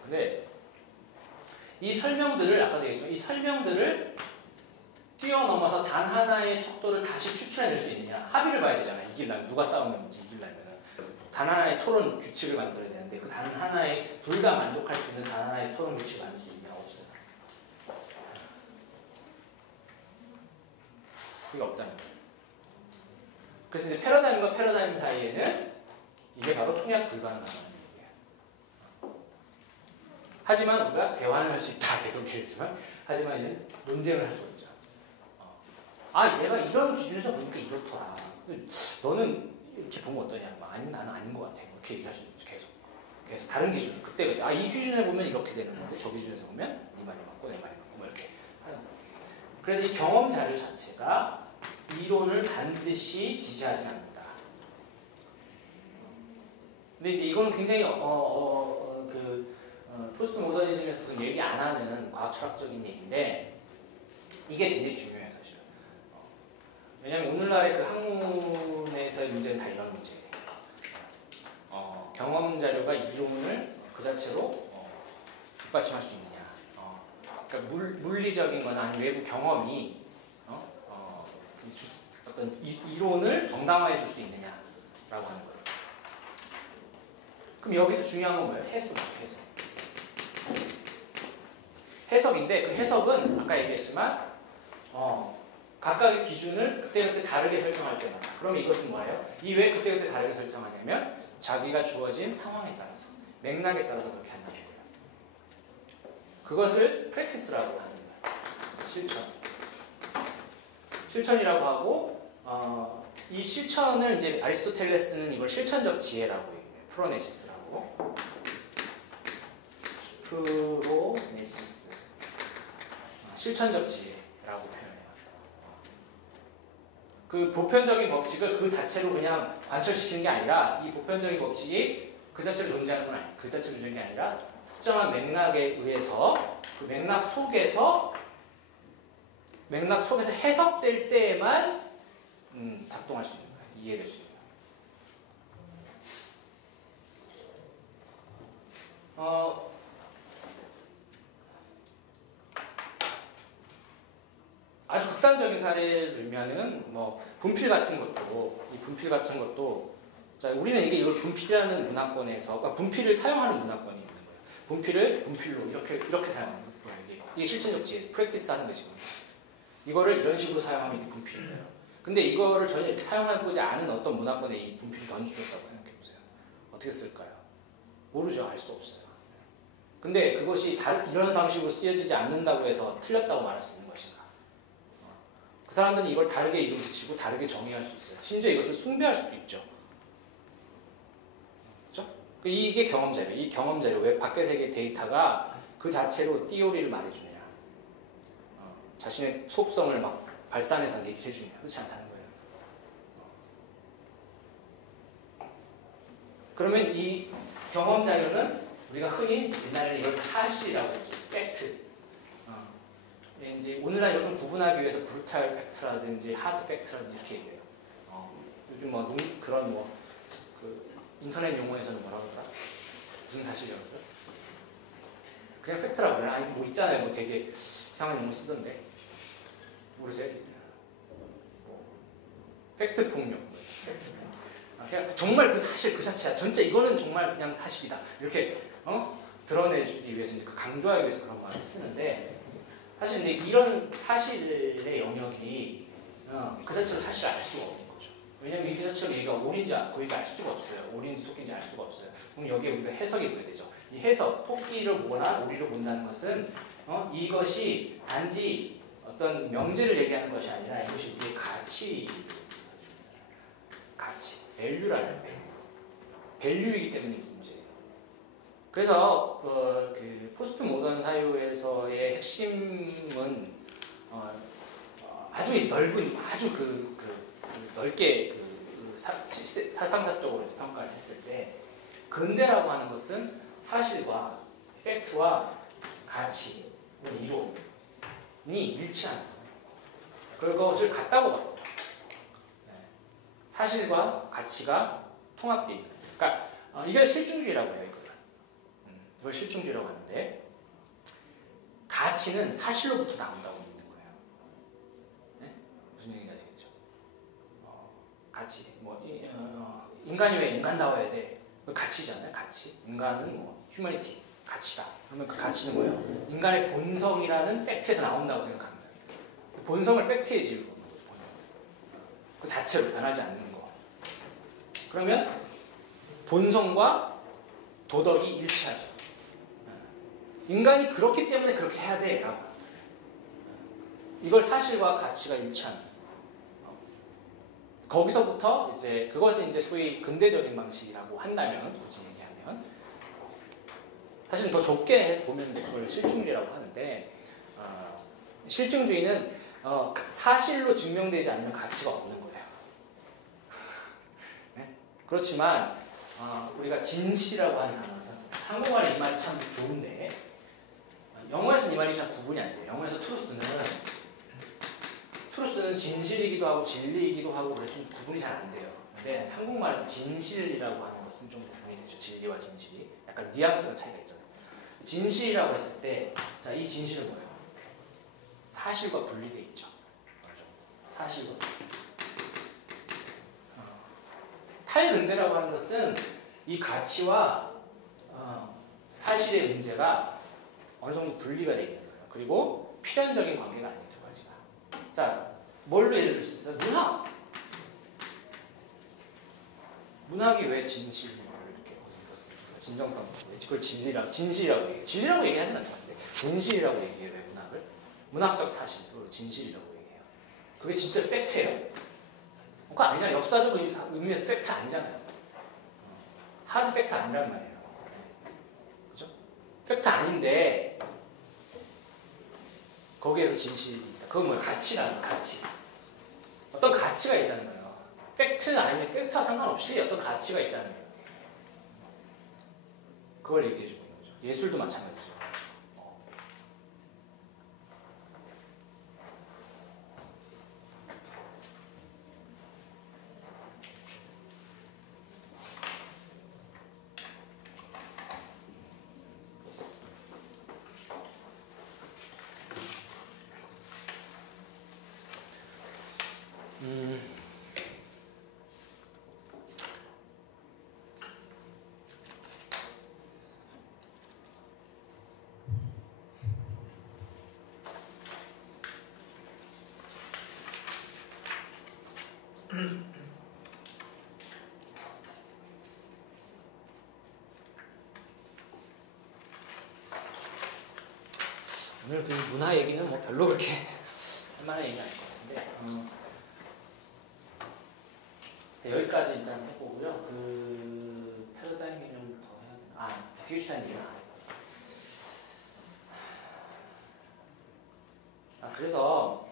근데 이 설명들을 아까도 얘기했지만 이 설명들을 뛰어넘어서 단 하나의 척도를 다시 추출해낼 수 있느냐 합의를 봐야 되잖아요. 이기려면 누가 싸우면 이기려면 단 하나의 토론 규칙을 만들어야 되는데 그 단 하나의 둘 다 만족할 수 있는 단 하나의 토론 규칙을 만들 수 있냐 없어요. 그게 없다는 거예요. 그래서 이제 패러다임과 패러다임 사이에는 이게 바로 통약 불가능하다는 얘기예요. 하지만 우리가 대화는 할 수 있다. 계속 얘기했지만 하지만 이제 논쟁을 할 수가 있죠. 얘가 이런 기준에서 보니까 이렇더라. 너는 이렇게 보면 어떠냐? 아니 나는 아닌 것 같아. 이렇게 얘기할 수 있죠. 계속 다른 기준. 그때 이 기준에 보면 이렇게 되는 건데 저 기준에서 보면 네 말이 맞고 내 말이 맞고 뭐 이렇게 하는 거예요. 그래서 이 경험 자료 자체가 이론을 반드시 지지하지 않는다. 근데 이제 이거는 굉장히 포스트 모더니즘에서 얘기 안 하는 과학 철학적인 얘기인데 이게 굉장히 중요해요, 사실. 왜냐하면 오늘날의 그 학문에서의 문제는 다 이런 문제예요. 경험 자료가 이론을 그 자체로 뒷받침할 수 있느냐. 그러니까 물리적인 거나 아니면 외부 경험이 어떤 이론을 정당화해 줄 수 있느냐라고 하는 거예요. 그럼 여기서 중요한 건 뭐예요? 해석이에요. 해석인데 그 해석은 아까 얘기했지만 각각의 기준을 그때그때 다르게 설정할 때마다 그럼 이것은 뭐예요? 이 왜 그때그때 다르게 설정하냐면 자기가 주어진 상황에 따라서 맥락에 따라서 그렇게 한다는 거예요. 그것을 프랙티스라고 하는 거예요. 실천이라고 하고 이 실천을 이제 아리스토텔레스는 이걸 실천적 지혜라고 얘기해요. 프로네시스라고. 프로네시스. 실천적 지혜라고 표현해요. 그 보편적인 법칙을 그 자체로 그냥 관철시키는 게 아니라 이 보편적인 법칙이 그 자체로 존재하는 건 아니에요. 그 자체로 존재하는 게 아니라 특정한 맥락에 의해서 그 맥락 속에서 해석될 때에만 작동할 수 있는 거예요. 이해될 수 있는 거예요. 아주 극단적인 사례를 들면은 뭐 분필 같은 것도 자 우리는 이걸 분필이라는 문화권에서 그러니까 분필을 사용하는 문화권이 있는 거예요. 분필로 이렇게 사용하는 거예요. 이게 실천적 지혜, 프랙티스 하는 거지. 이거를 이런 식으로 사용하면 이게 분필이에요. 근데 이거를 전혀 이렇게 사용해보지 않은 어떤 문화권에 이 분필을 던져줬다고 생각해보세요. 어떻게 쓸까요? 모르죠. 알 수 없어요. 근데 그것이 이런 방식으로 쓰여지지 않는다고 해서 틀렸다고 말할 수 있는 것인가? 그 사람들은 이걸 다르게 이름 붙이고 다르게 정의할 수 있어요. 심지어 이것을 숭배할 수도 있죠. 그렇죠? 이게 경험 자료. 이 경험 자료, 왜 밖의 세계 데이터가 그 자체로 띠오리를 말해주느냐? 자신의 속성을 막 발산해서 얘기를 해주느냐? 그렇지 않다는 거예요. 그러면 이 경험 자료는 우리가 흔히 옛날에는 이걸 사실이라고 했죠. 팩트. 이제 오늘날 이걸 좀 구분하기 위해서 브루탈 팩트라든지 하드 팩트라든지 이렇게 얘기해요. 요즘 뭐 그런 그 인터넷 용어에서는 뭐라고 그러더라? 무슨 사실이라고 그러죠? 그냥 팩트라고 그래요. 아니 뭐 있잖아요. 뭐 되게 이상한 용어 쓰던데. 모르세요? 팩트 폭력. 그냥 정말 그 사실 그 자체야. 전체 이거는 정말 그냥 사실이다. 이렇게 드러내주기 위해서 이제 강조하기 위해서 그런 말을 쓰는데 사실 이제 이런 사실의 영역이 그 자체로 사실을 알 수가 없는 거죠. 왜냐면 이 자체로 얘가 오리인지 고리인지 알 수가 없어요. 오리인지 토끼인지 알 수가 없어요. 그럼 여기에 우리가 해석이 보게 되죠. 이 해석, 토끼를 보거나 오리를 본다는 것은 이것이 단지 어떤 명제를 얘기하는 것이 아니라 이것이 우리의 가치, 밸류라는 밸류이기 때문에 문제예요. 그래서 그 포스트 모던 사유에서의 핵심은 아주 넓은, 아주 넓게 사상사적으로 평가를 했을 때 근대라고 하는 것은 사실과 팩트와 가치, 이론이 일치하는 거예요. 그것을 같다고 봤어요. 사실과 가치가 통합되어 있다. 그러니까 이걸 실증주의라고 해요. 이걸 실증주의라고 하는데 가치는 사실로부터 나온다고 믿는 거예요. 네? 무슨 얘기인지 아시겠죠? 가치. 인간이 왜 인간다워야 돼? 그 가치잖아요. 가치. 인간은 휴머니티, 가치다. 그러면 그 가치는 뭐예요? 인간의 본성이라는 팩트에서 나온다고 생각합니다. 본성을 팩트에 지으고 그 자체로 변하지 않는 거. 그러면 본성과 도덕이 일치하죠. 인간이 그렇기 때문에 그렇게 해야 돼. 라고. 이걸 사실과 가치가 일치하는. 거기서부터 이제 그것은 이제 소위 근대적인 방식이라고 한다면, 굳이 얘기하면 사실은 더 좁게 보면 이제 그걸 실증주의라고 하는데 실증주의는 사실로 증명되지 않는 가치가 없는 거예요. 네? 그렇지만 우리가 진실이라고 하는 단어를 한국말에 이 말이 참 좋은데 영어에서는 이 말이 참 구분이 안 돼요. 영어에서 트루스는 진실이기도 하고 진리이기도 하고 그래서 좀 구분이 잘 안 돼요. 근데 한국말에서 진실이라고 하는 것은 좀 구분이 되죠. 진리와 진실이. 약간 뉘앙스가 차이가 있잖아요. 진실이라고 했을 때, 자, 이 진실은 뭐예요? 사실과 분리되어 있죠. 맞죠? 사실과. 탈근대라고 하는 것은 이 가치와 사실의 문제가 어느 정도 분리가 되어 있는 거예요. 그리고 필연적인 관계가 아닌 두 가지가. 자, 뭘로 예를 들 수 있어요? 문학이 왜 진실을 이렇게 진정성, 그걸 진실이라고 얘기해요. 진리라고 얘기하진 않잖아요. 진실이라고 얘기해요. 왜 문학을? 문학적 사실로 진실이라고 얘기해요. 그게 진짜 팩트예요. 그거 아니냐? 역사적 의미에서 팩트 아니잖아요. 하드 팩트 아니란 말이에요. 그죠? 팩트 아닌데 거기에서 진실이 있다. 그건 뭐예요? 가치라는 거예요. 가치. 어떤 가치가 있다는 거예요. 팩트는 아니면 팩트와 상관없이 어떤 가치가 있다는 거예요. 그걸 얘기해 주고 있는 거죠. 예술도 마찬가지죠. 오늘 그 문화 얘기는 뭐 별로 그렇게 할 만한 얘기가 아닐 것 같은데 여기까지 일단 해보고요. 그 패러다임 개념부터 해야 되나? 비트겐슈타인 얘기는 안 해요. 그래서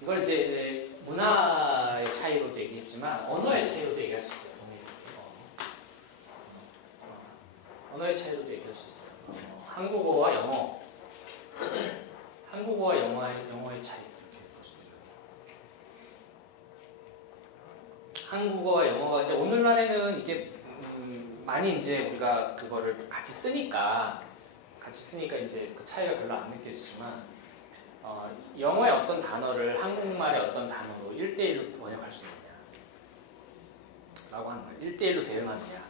이걸 이제 문화의 차이로도 얘기했지만 언어의 차이로도 얘기할 수 있어요. 언어의 차이로도 얘기할 수 있어요. 한국어와 영어, 한국어와 영어의 차이 이렇게 볼 수 있어요. 한국어와 영어가 이제 오늘날에는 이게 많이 이제 우리가 그거를 같이 쓰니까 이제 그 차이가 별로 안 느껴지지만 영어의 어떤 단어를 한국말의 어떤 단어로 1대1로 번역할 수 있느냐 라고 하는 거예요. 1대1로 대응하느냐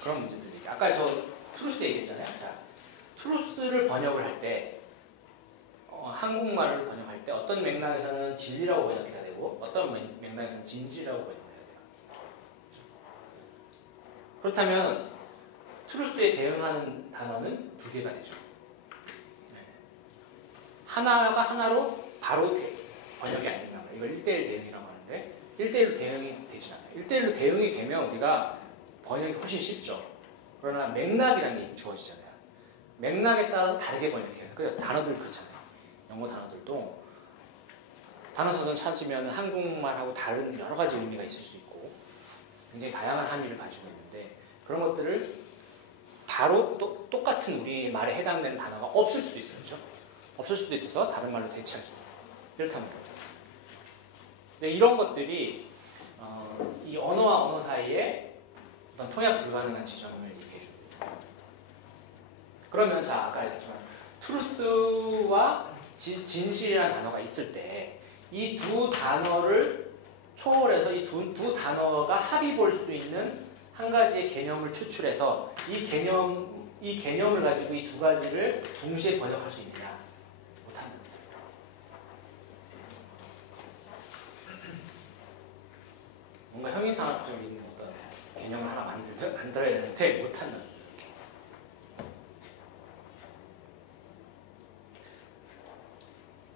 그런 문제들이 아까 저 트루스 얘기했잖아요. 자, 트루스를 번역을 할 때 한국말을 번역할 때 어떤 맥락에서는 진리라고 번역해야 되고 어떤 맥락에서는 진실이라고 번역해야 돼요. 그렇다면 트루스에 대응하는 단어는 두 개가 되죠. 하나가 하나로 바로 번역이 안 된다는 거예요. 이걸 1대1 대응이라고 하는데 1대1로 대응이 되지 않아요. 1대1로 대응이 되면 우리가 번역이 훨씬 쉽죠. 그러나 맥락이라는 게 주어지잖아요. 맥락에 따라서 다르게 번역해요. 그래서 단어들 그렇잖아요. 영어 단어들도 단어선을 찾으면 한국말하고 다른 여러 가지 의미가 있을 수 있고 굉장히 다양한 함의를 가지고 있는데 그런 것들을 바로 똑같은 우리말에 해당되는 단어가 없을 수도 있어요. 그렇죠? 없을 수도 있어서 다른 말로 대체할 수 있고 이렇다는 거죠. 근데 이런 것들이 이 언어와 언어 사이에 어떤 통역 불가능한 지점을 얘기해 줍니다. 그러면 자 아까 얘기했지만 트루스와 진실이라는 단어가 있을 때 이 두 단어를 초월해서 이 두 단어가 합의 볼 수 있는 한 가지의 개념을 추출해서 이 개념을 가지고 이 두 가지를 동시에 번역할 수 있느냐? 못한다. 뭔가 형이상학적인 어떤 개념을 하나 만들어야 되는데 못한다.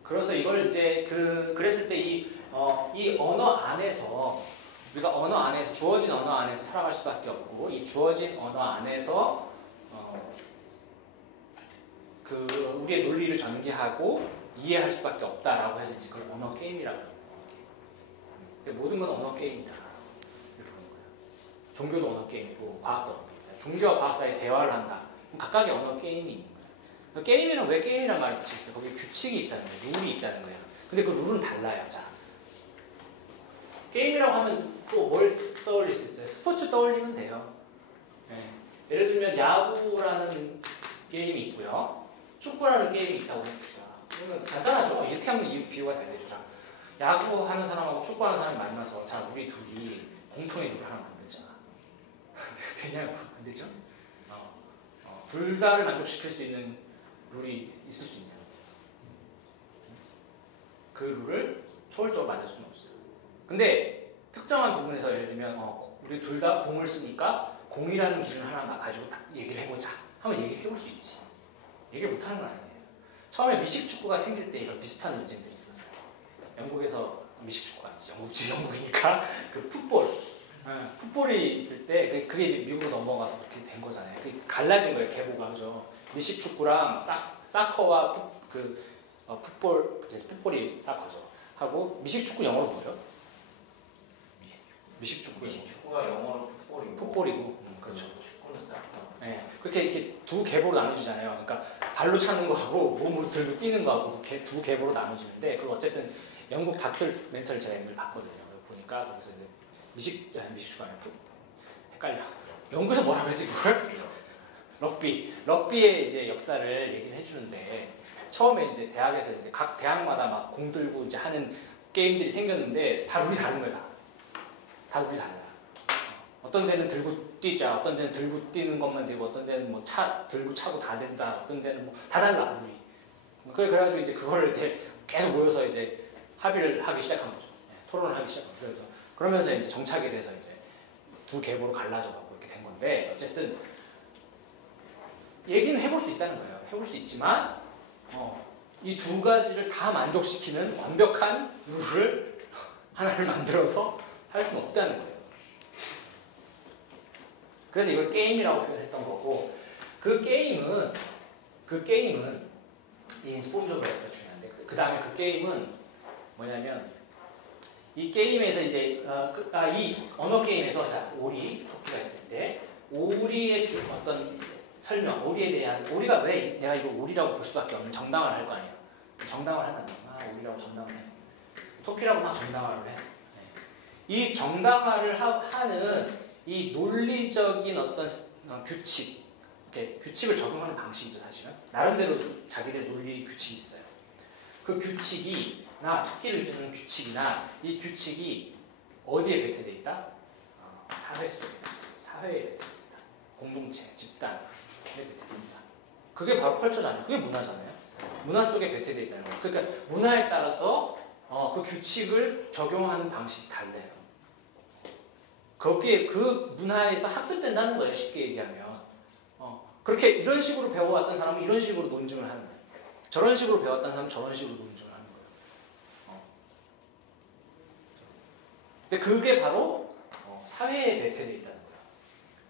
그래서 이걸 이제 그랬을 때 이 언어 안에서 우리가 언어 안에서 주어진 언어 안에서 살아갈 수밖에 없고 이 주어진 언어 안에서 우리의 논리를 전개하고 이해할 수밖에 없다라고 해서 이제 그걸 언어 게임이라고 합니다. 모든 건 언어 게임이다 이렇게 보는 거예요. 종교도 언어 게임이고 과학도 언어 게임이다. 종교와 과학 사이에 대화를 한다. 그럼 각각의 언어 게임이 있는 거예요. 게임에는 왜 게임이라는 말을 붙였어요? 거기에 규칙이 있다는 거예요. 룰이 있다는 거예요. 근데 그 룰은 달라요. 자, 게임이라고 하면 또 뭘 떠올릴 수 있어요? 스포츠 떠올리면 돼요. 네. 예를 들면 야구라는 게임이 있고요. 축구라는 게임이 있다고 해봅시다. 그러면 간단하죠. 이렇게 하면 이 비유가 잘 되죠. 자, 야구하는 사람하고 축구하는 사람이 만나서 자, 우리 둘이 공통의 룰 하나 만들자. 되냐고? 안 되죠? 둘 다를 만족시킬 수 있는 룰이 있을 수 있냐? 그 룰을 초월적으로 만들 수는 없어요. 근데 특정한 부분에서 예를 들면 우리 둘 다 공을 쓰니까 공이라는 기준 하나 가지고 딱 얘기를 해보자 하면 얘기를 해볼 수 있지. 얘기를 못하는 건 아니에요. 처음에 미식축구가 생길 때 이런 비슷한 논쟁들이 있었어요. 영국에서 미식축구가 아니지 영국이니까 그 풋볼이 있을 때 그게 이제 미국으로 넘어가서 그렇게 된 거잖아요. 그게 갈라진 거예요. 계보가. 그죠? 미식축구랑 사커와 풋볼이 사커죠. 하고 미식축구 영어로 뭐죠? 미식축구가 영어로 풋볼이고. 그렇죠. 축구는 사커. 네, 그렇게 이렇게 두 계보로 나눠지잖아요. 그러니까 발로 차는 거하고 몸으로 들고 뛰는 거하고 두 계보로 나눠지는데 그리고 어쨌든 영국 다큐멘터리 제가 옛날에 봤거든요. 보니까 거기서 이제 미식축구 아니라 헷갈려. 영국에서 뭐라 그러지 그걸? 럭비의 이제 역사를 얘기를 해주는데 처음에 이제 대학에서 이제 각 대학마다 막 공 들고 이제 하는 게임들이 생겼는데 다 룰이 다른 거야. 다 룰이 달라요. 어떤 데는 들고 뛰자, 어떤 데는 들고 뛰는 것만 되고, 어떤 데는 뭐 들고 차고 다 된다, 어떤 데는 뭐 다 달라 룰이. 그래가지고 이제 그거를 이제 계속 모여서 이제 합의를 하기 시작한 거죠. 토론을 하기 시작한 거죠. 그러면서 이제 정착이 돼서 이제 두 계보로 갈라져 갖고 이렇게 된 건데 어쨌든 얘기는 해볼 수 있다는 거예요. 해볼 수 있지만 이 두 가지를 다 만족시키는 완벽한 룰을 하나를 만들어서 할 수는 없다는 거예요. 그래서 이걸 게임이라고 표현했던 거고, 그 게임은 이 폼적으로 해서 중요한데, 그 다음에 그 게임은 뭐냐면, 이 게임에서 이제 이 언어 게임에서 자 오리 토끼가 있을 때 오리의 어떤 설명, 오리에 대한, 오리가 왜 내가 이거 오리라고 볼 수밖에 없는 정당화를 할 거 아니야. 정당화를 한다. 오리라고 정당화를 해. 토끼라고 막 정당화를 해. 이 정당화를 하는 이 논리적인 어떤 규칙, 규칙을 적용하는 방식이죠, 사실은. 나름대로 자기들 논리 규칙이 있어요. 그 규칙이나 토끼를 주는 규칙이나 이 규칙이 어디에 배치되어 있다? 사회 속에, 사회에 배치되어 있다. 공동체, 집단에 배치되어 있다. 그게 바로 컬처잖아요. 그게 문화잖아요. 문화 속에 배치되어 있다는 거예요. 그러니까 문화에 따라서 그 규칙을 적용하는 방식이 달라요. 거기에 그 문화에서 학습된다는 거예요. 쉽게 얘기하면. 그렇게 이런 식으로 배워왔던 사람은 이런 식으로 논증을 하는 거예요. 저런 식으로 배웠던 사람은 저런 식으로 논증을 하는 거예요. 근데 그게 바로 사회에 배태되어 있다는 거예요.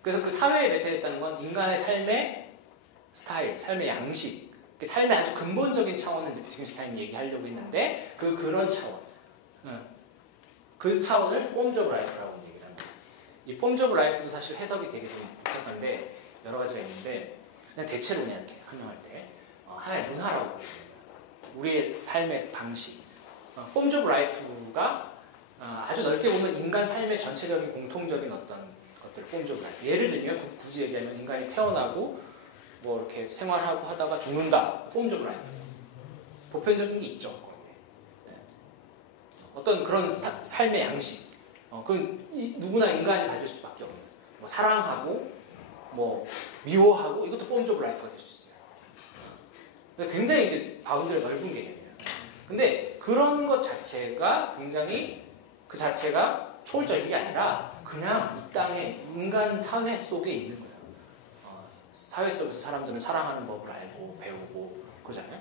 그래서 그 사회에 배태되어 있다는 건 인간의 삶의 스타일, 삶의 양식, 삶의 아주 근본적인 차원을 비트겐슈타인이 얘기하려고 했는데 그런 차원, 그 차원을 폼즈 오브 라이프라고 얘기를 합니다. 이 폼즈 오브 라이프도 사실 해석이 되게 좀 복잡한데 여러 가지가 있는데 그냥 대체로 그냥 이렇게 설명할 때 하나의 문화라고 볼 수 있습니다. 우리의 삶의 방식. 폼즈 오브 라이프가 아주 넓게 보면 인간 삶의 전체적인 공통적인 어떤 것들, 폼즈 오브 라이프. 예를 들면 굳이 얘기하면 인간이 태어나고 뭐 이렇게 생활하고 하다가 죽는다. 폼즈 오브 라이프. 보편적인 게 있죠. 네. 어떤 그런 삶의 양식. 그건 누구나 인간이 가질 수밖에 없는. 뭐 사랑하고 뭐 미워하고 이것도 폼즈 오브 라이프가 될 수 있어요. 굉장히 이제 바운드가 넓은 개념이에요. 근데 그런 것 자체가 굉장히 그 자체가 초월적인 게 아니라 그냥 이 땅에 인간 사회 속에 있는 거예요. 사회 속에서 사람들은 사랑하는 법을 알고 배우고 그러잖아요.